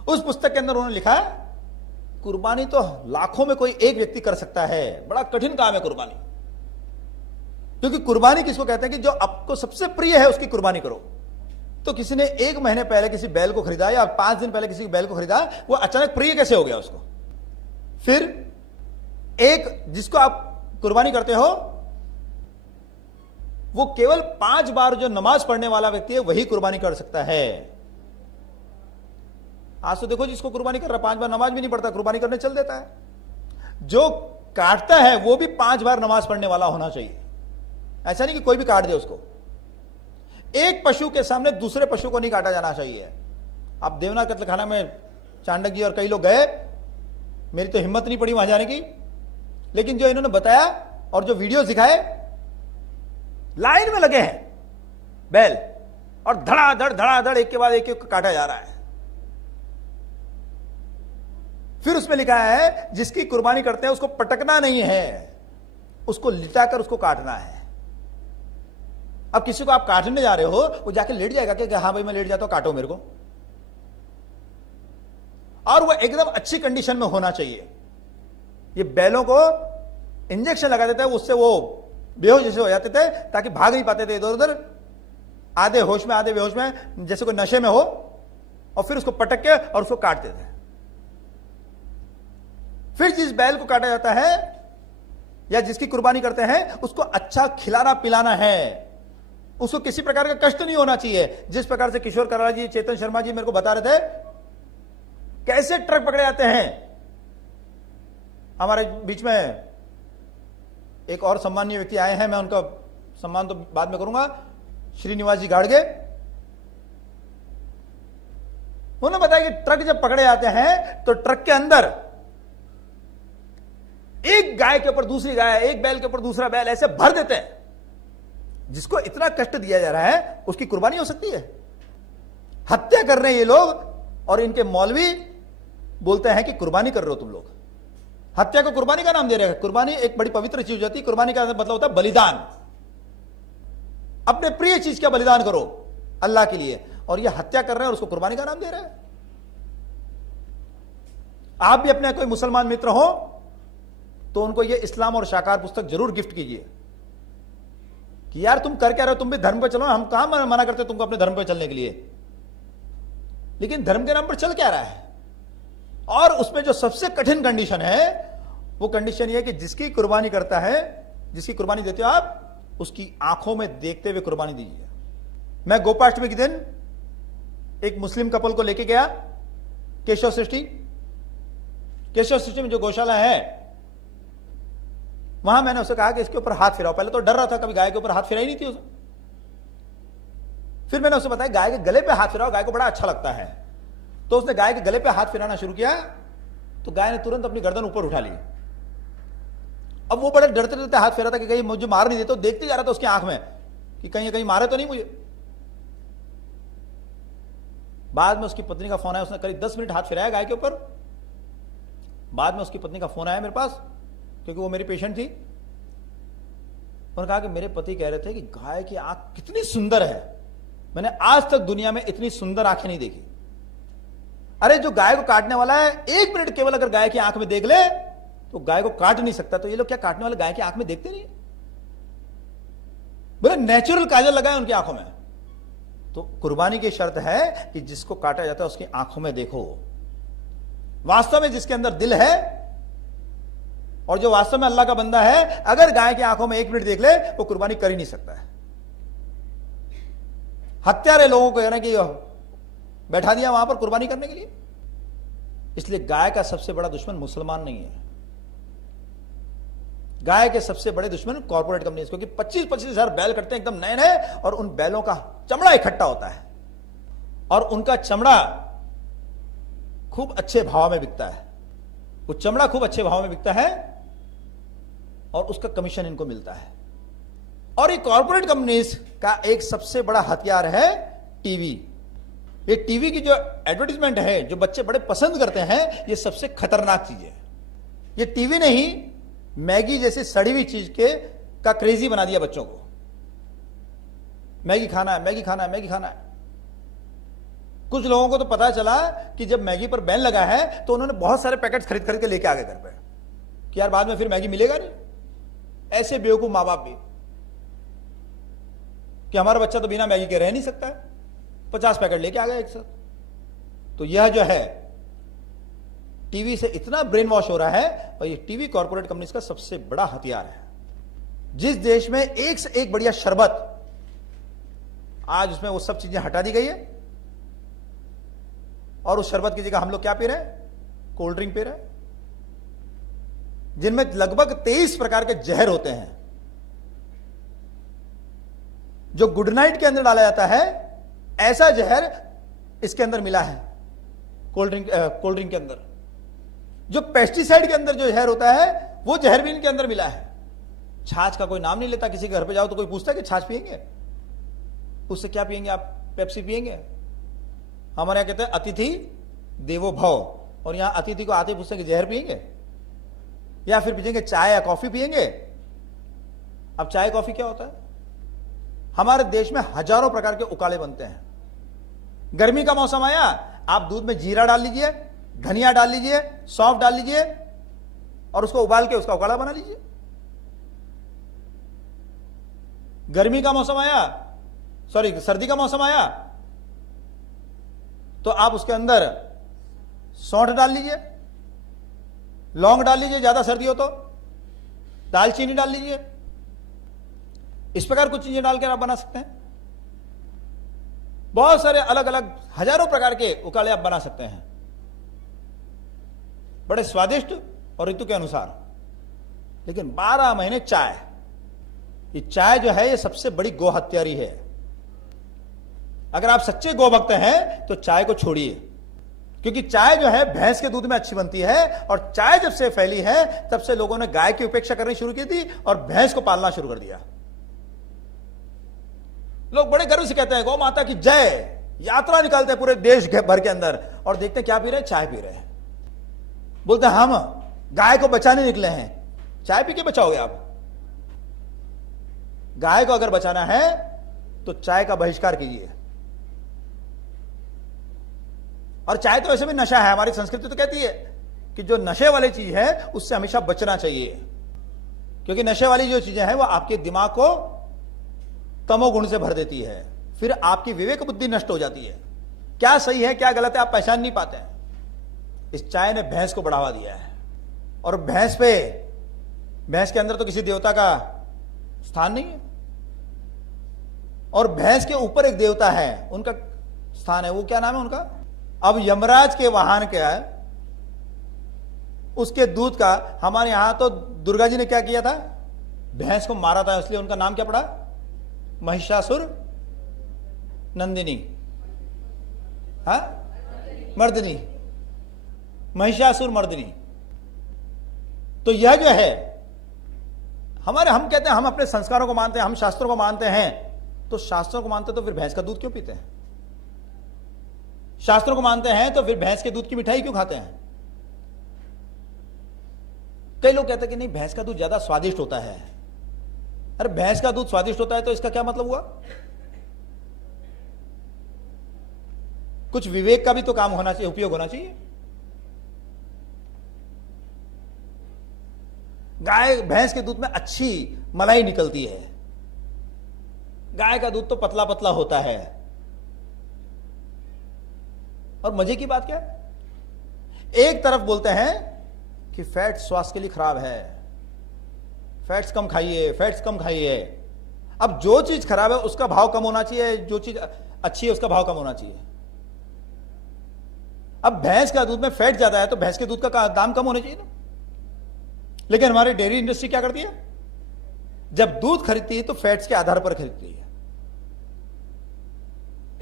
उस पुस्तक के अंदर उन्होंने लिखा है कुर्बानी तो लाखों में कोई एक व्यक्ति कर सकता है, बड़ा कठिन काम है कुर्बानी। क्योंकि कुर्बानी किसको कहते हैं कि जो आपको सबसे प्रिय है उसकी कुर्बानी करो। तो किसी ने 1 महीने पहले किसी बैल को खरीदा या 5 दिन पहले किसी बैल को खरीदा, वो अचानक प्रिय कैसे हो गया उसको? फिर एक जिसको आप कुर्बानी करते हो वो केवल 5 बार जो नमाज पढ़ने वाला व्यक्ति है वही कुर्बानी कर सकता है। आज तो देखो जिसको कुर्बानी कर रहा 5 बार नमाज भी नहीं पढ़ता, कुर्बानी करने चल देता है। जो काटता है वो भी 5 बार नमाज पढ़ने वाला होना चाहिए। ऐसा नहीं कि कोई भी काट दे उसको। एक पशु के सामने दूसरे पशु को नहीं काटा जाना चाहिए। आप देवना कत्लखाना में चांडक जी और कई लोग गए, मेरी तो हिम्मत नहीं पड़ी वहां जाने की, लेकिन जो इन्होंने बताया और जो वीडियो दिखाए, लाइन में लगे हैं बैल और धड़ाधड़ एक के बाद एक काटा जा रहा है। फिर उसमें लिखा है जिसकी कुर्बानी करते हैं उसको पटकना नहीं है, उसको लिटाकर उसको काटना है। अब किसी को आप काटने जा रहे हो, वो जाके लेट जाएगा कि हाँ भाई मैं लेट जाता हूं, काटो मेरे को। और वो एकदम अच्छी कंडीशन में होना चाहिए। ये बैलों को इंजेक्शन लगा देते हैं, उससे वो बेहोश जैसे हो जाते थे, ताकि भाग नहीं पाते थे इधर उधर, आधे होश में आधे बेहोश में, जैसे कोई नशे में हो, और फिर उसको पटक के और उसको काट देते हैं। फिर जिस बैल को काटा जाता है या जिसकी कुर्बानी करते हैं, उसको अच्छा खिलाना पिलाना है, उसको किसी प्रकार का कष्ट नहीं होना चाहिए। जिस प्रकार से किशोर कराला जी, चेतन शर्मा जी मेरे को बता रहे थे, कैसे ट्रक पकड़े जाते हैं। हमारे बीच में एक और सम्मानीय व्यक्ति आए हैं, मैं उनका सम्मान तो बाद में करूंगा, श्रीनिवास जी गाड़गे। उन्होंने बताया कि ट्रक जब पकड़े जाते हैं तो ट्रक के अंदर एक गाय के ऊपर दूसरी गाय, एक बैल के ऊपर दूसरा बैल, ऐसे भर देते हैं। जिसको इतना कष्ट दिया जा रहा है उसकी कुर्बानी हो सकती है? हत्या कर रहे हैं ये लोग, और इनके मौलवी बोलते हैं कि कुर्बानी कर रहे हो तुम लोग। हत्या को कुर्बानी का नाम दे रहे हैं। कुर्बानी एक बड़ी पवित्र चीज होती है। कुर्बानी का मतलब होता है बलिदान। अपने प्रिय चीज का बलिदान करो अल्लाह के लिए, और ये हत्या कर रहे हैं और उसको कुर्बानी का नाम दे रहे हैं। आप भी अपने कोई मुसलमान मित्र हो तो उनको ये इस्लाम और शाकाहार पुस्तक जरूर गिफ्ट कीजिए कि यार तुम कर क्या रहे हो, तुम भी धर्म पे चलो। हम कहां मना करते तुमको अपने धर्म पे चलने के लिए, लेकिन धर्म के नाम पर चल क्या रहा है। और उसमें जो सबसे कठिन कंडीशन है, वो कंडीशन ये कि जिसकी कुर्बानी करता है, जिसकी कुर्बानी देते हो आप, उसकी आंखों में देखते हुए कुर्बानी दीजिए। मैं गोपाष्टमी के दिन एक मुस्लिम कपल को लेके गया केशव सृष्टि। केशव सृष्टि में जो गौशाला है, वहां मैंने उसे कहा कि इसके ऊपर हाथ फिराओ। पहले तो डर रहा था, कभी गाय के ऊपर हाथ फिराई नहीं थी उसे। फिर मैंने उसे बताया गाय के गले पे हाथ फिराओ, गाय को बड़ा अच्छा लगता है। तो उसने गाय के गले पे हाथ फिराना शुरू किया, तो गाय ने तुरंत अपनी गर्दन ऊपर उठा ली। अब वो बड़े डरते डरते हाथ फेरा था कि कहीं मुझे मार नहीं देते, तो देखते जा रहा था उसकी आंख में कि कहीं कहीं मारे तो नहीं मुझे। बाद में उसकी पत्नी का फोन आया, उसने करीब 10 मिनट हाथ फिराया गाय के ऊपर। बाद में उसकी पत्नी का फोन आया मेरे पास, क्योंकि वो मेरी पेशेंट थी। उन्होंने कहा कि मेरे पति कह रहे थे कि गाय की आंख कितनी सुंदर है, मैंने आज तक दुनिया में इतनी सुंदर आंखें नहीं देखी। अरे जो गाय को काटने वाला है, 1 मिनट केवल अगर गाय की आंख में देख ले तो गाय को काट नहीं सकता। तो ये लोग क्या काटने वाले गाय की आंख में देखते नहीं? बोले नेचुरल काजल लगाए उनकी आंखों में। तो कुर्बानी की शर्त है कि जिसको काटा जाता है उसकी आंखों में देखो। वास्तव में जिसके अंदर दिल है और जो वास्तव में अल्लाह का बंदा है, अगर गाय की आंखों में 1 मिनट देख ले, वो कुर्बानी कर ही नहीं सकता है। हत्यारे लोगों को यानी कि बैठा दिया वहां पर कुर्बानी करने के लिए। इसलिए गाय का सबसे बड़ा दुश्मन मुसलमान नहीं है। गाय के सबसे बड़े दुश्मन कॉर्पोरेट कंपनीज, क्योंकि 25-25 हजार बैल कटते हैं एकदम नए नए, और उन बैलों का चमड़ा इकट्ठा होता है और उनका चमड़ा खूब अच्छे भाव में बिकता है। वो चमड़ा खूब अच्छे भाव में बिकता है और उसका कमीशन इनको मिलता है। और ये कॉर्पोरेट कंपनीज का एक सबसे बड़ा हथियार है टीवी। ये टीवी की जो एडवर्टाइजमेंट है, जो बच्चे बड़े पसंद करते हैं, ये सबसे खतरनाक चीज है। ये टीवी ने ही मैगी जैसे सड़ी हुई चीज के का क्रेजी बना दिया बच्चों को। मैगी खाना है, मैगी खाना है, मैगी खाना है। कुछ लोगों को तो पता चला कि जब मैगी पर बैन लगा है तो उन्होंने बहुत सारे पैकेट्स खरीद खरीद के लेके आ गए घर पे कि यार बाद में फिर मैगी मिलेगा नहीं। ऐसे बेवकूफ मां बाप भी कि हमारा बच्चा तो बिना मैगी के रह नहीं सकता है, 50 पैकेट लेके आ गए एक साथ। तो यह जो है टीवी से इतना ब्रेन वॉश हो रहा है, और ये टीवी कॉर्पोरेट कंपनीज का सबसे बड़ा हथियार है। जिस देश में एक से एक बढ़िया शरबत, आज उसमें वो सब चीजें हटा दी गई है और उस शरबत की जगह हम लोग क्या पी रहे हैं? कोल्ड ड्रिंक पी रहे हैं, जिनमें लगभग 23 प्रकार के जहर होते हैं। जो गुड नाइट के अंदर डाला जाता है, ऐसा जहर इसके अंदर मिला है कोल्ड ड्रिंक के अंदर। जो पेस्टिसाइड के अंदर जो जहर होता है, वो जहर भी इनके अंदर मिला है। छाछ का कोई नाम नहीं लेता। किसी के घर पे जाओ तो कोई पूछता है कि छाछ पिएंगे? उससे क्या पिएंगे आप? पेप्सी पिएंगे? हमारे यहां कहते हैं अतिथि देवो भव, और यहां अतिथि को आते पूछते हैं कि जहर पिएंगे या फिर पिएंगे चाय या कॉफी पिएंगे। अब चाय कॉफी क्या होता है? हमारे देश में हजारों प्रकार के उकाले बनते हैं। गर्मी का मौसम आया, आप दूध में जीरा डाल लीजिए, धनिया डाल लीजिए, सौंफ डाल लीजिए और उसको उबाल के उसका उकाड़ा बना लीजिए। गर्मी का मौसम आया, सर्दी का मौसम आया तो आप उसके अंदर सौंठ डाल लीजिए, लौंग डाल लीजिए, ज्यादा सर्दी हो तो दालचीनी डाल लीजिए। इस प्रकार कुछ चीजें डालकर आप बना सकते हैं। बहुत सारे अलग अलग हजारों प्रकार के उकाड़े आप बना सकते हैं, बड़े स्वादिष्ट और ऋतु के अनुसार। लेकिन 12 महीने चाय, ये चाय जो है ये सबसे बड़ी गो हत्यारी है। अगर आप सच्चे गो भक्त हैं तो चाय को छोड़िए, क्योंकि चाय जो है भैंस के दूध में अच्छी बनती है। और चाय जब से फैली है तब से लोगों ने गाय की उपेक्षा करनी शुरू की थी और भैंस को पालना शुरू कर दिया। लोग बड़े गर्व से कहते हैं गौ माता की जय, यात्रा निकालते हैं पूरे देश भर के अंदर और देखते हैं क्या पी रहे हैं, चाय पी रहे हैं। बोलते हैं हम गाय को बचाने निकले हैं। चाय पी के बचाओगे आप? गाय को अगर बचाना है तो चाय का बहिष्कार कीजिए। और चाय तो वैसे भी नशा है, हमारी संस्कृति तो कहती है कि जो नशे वाली चीज है उससे हमेशा बचना चाहिए, क्योंकि नशे वाली जो चीजें हैं वो आपके दिमाग को तमोगुण से भर देती है, फिर आपकी विवेक बुद्धि नष्ट हो जाती है। क्या सही है क्या गलत है आप पहचान नहीं पाते हैं। इस चाय ने भैंस को बढ़ावा दिया है और भैंस के अंदर तो किसी देवता का स्थान नहीं है, और भैंस के ऊपर एक देवता है उनका स्थान है। वो क्या नाम है उनका? अब यमराज के वाहन क्या है, उसके दूध का, हमारे यहां तो दुर्गा जी ने क्या किया था, भैंस को मारा था, इसलिए उनका नाम क्या पड़ा? महिषासुर नंदिनी, हाँ मर्दिनी, महिषासुर मर्दिनी। तो यह जो है हम कहते हैं हम अपने संस्कारों को मानते हैं, हम शास्त्रों को मानते हैं। तो शास्त्रों को मानते तो फिर भैंस का दूध क्यों पीते हैं? शास्त्रों को मानते हैं तो फिर भैंस के दूध की मिठाई क्यों खाते हैं? कई लोग कहते हैं कि नहीं भैंस का दूध ज्यादा स्वादिष्ट होता है। अरे भैंस का दूध स्वादिष्ट होता है तो इसका क्या मतलब हुआ? कुछ विवेक का भी तो काम होना चाहिए, उपयोग होना चाहिए। भैंस के दूध में अच्छी मलाई निकलती है, गाय का दूध तो पतला पतला होता है। और मजे की बात क्या है, एक तरफ बोलते हैं कि फैट स्वास्थ्य के लिए खराब है, फैट्स कम खाइए, फैट्स कम खाइए। अब जो चीज खराब है उसका भाव कम होना चाहिए, जो चीज अच्छी है उसका भाव कम होना चाहिए। अब भैंस का दूध में फैट ज्यादा है तो भैंस के दूध का दाम कम होना चाहिए ना। लेकिन हमारी डेयरी इंडस्ट्री क्या करती है, जब दूध खरीदती है तो फैट्स के आधार पर खरीदती है।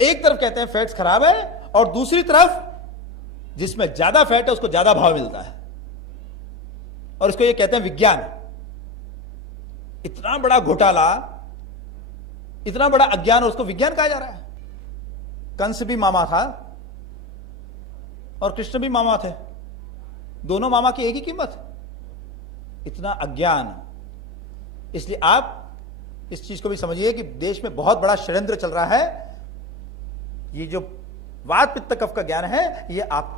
एक तरफ कहते हैं फैट्स खराब है और दूसरी तरफ जिसमें ज्यादा फैट है उसको ज्यादा भाव मिलता है, और इसको ये कहते हैं विज्ञान। इतना बड़ा घोटाला, इतना बड़ा अज्ञान, और उसको विज्ञान कहा जा रहा है। कंस भी मामा था और कृष्ण भी मामा थे, दोनों मामा की एक ही कीमत। इतना अज्ञान। इसलिए आप इस चीज को भी समझिए कि देश में बहुत बड़ा षड्यंत्र चल रहा है। ये जो वात पित्त कफ का ज्ञान है ये आप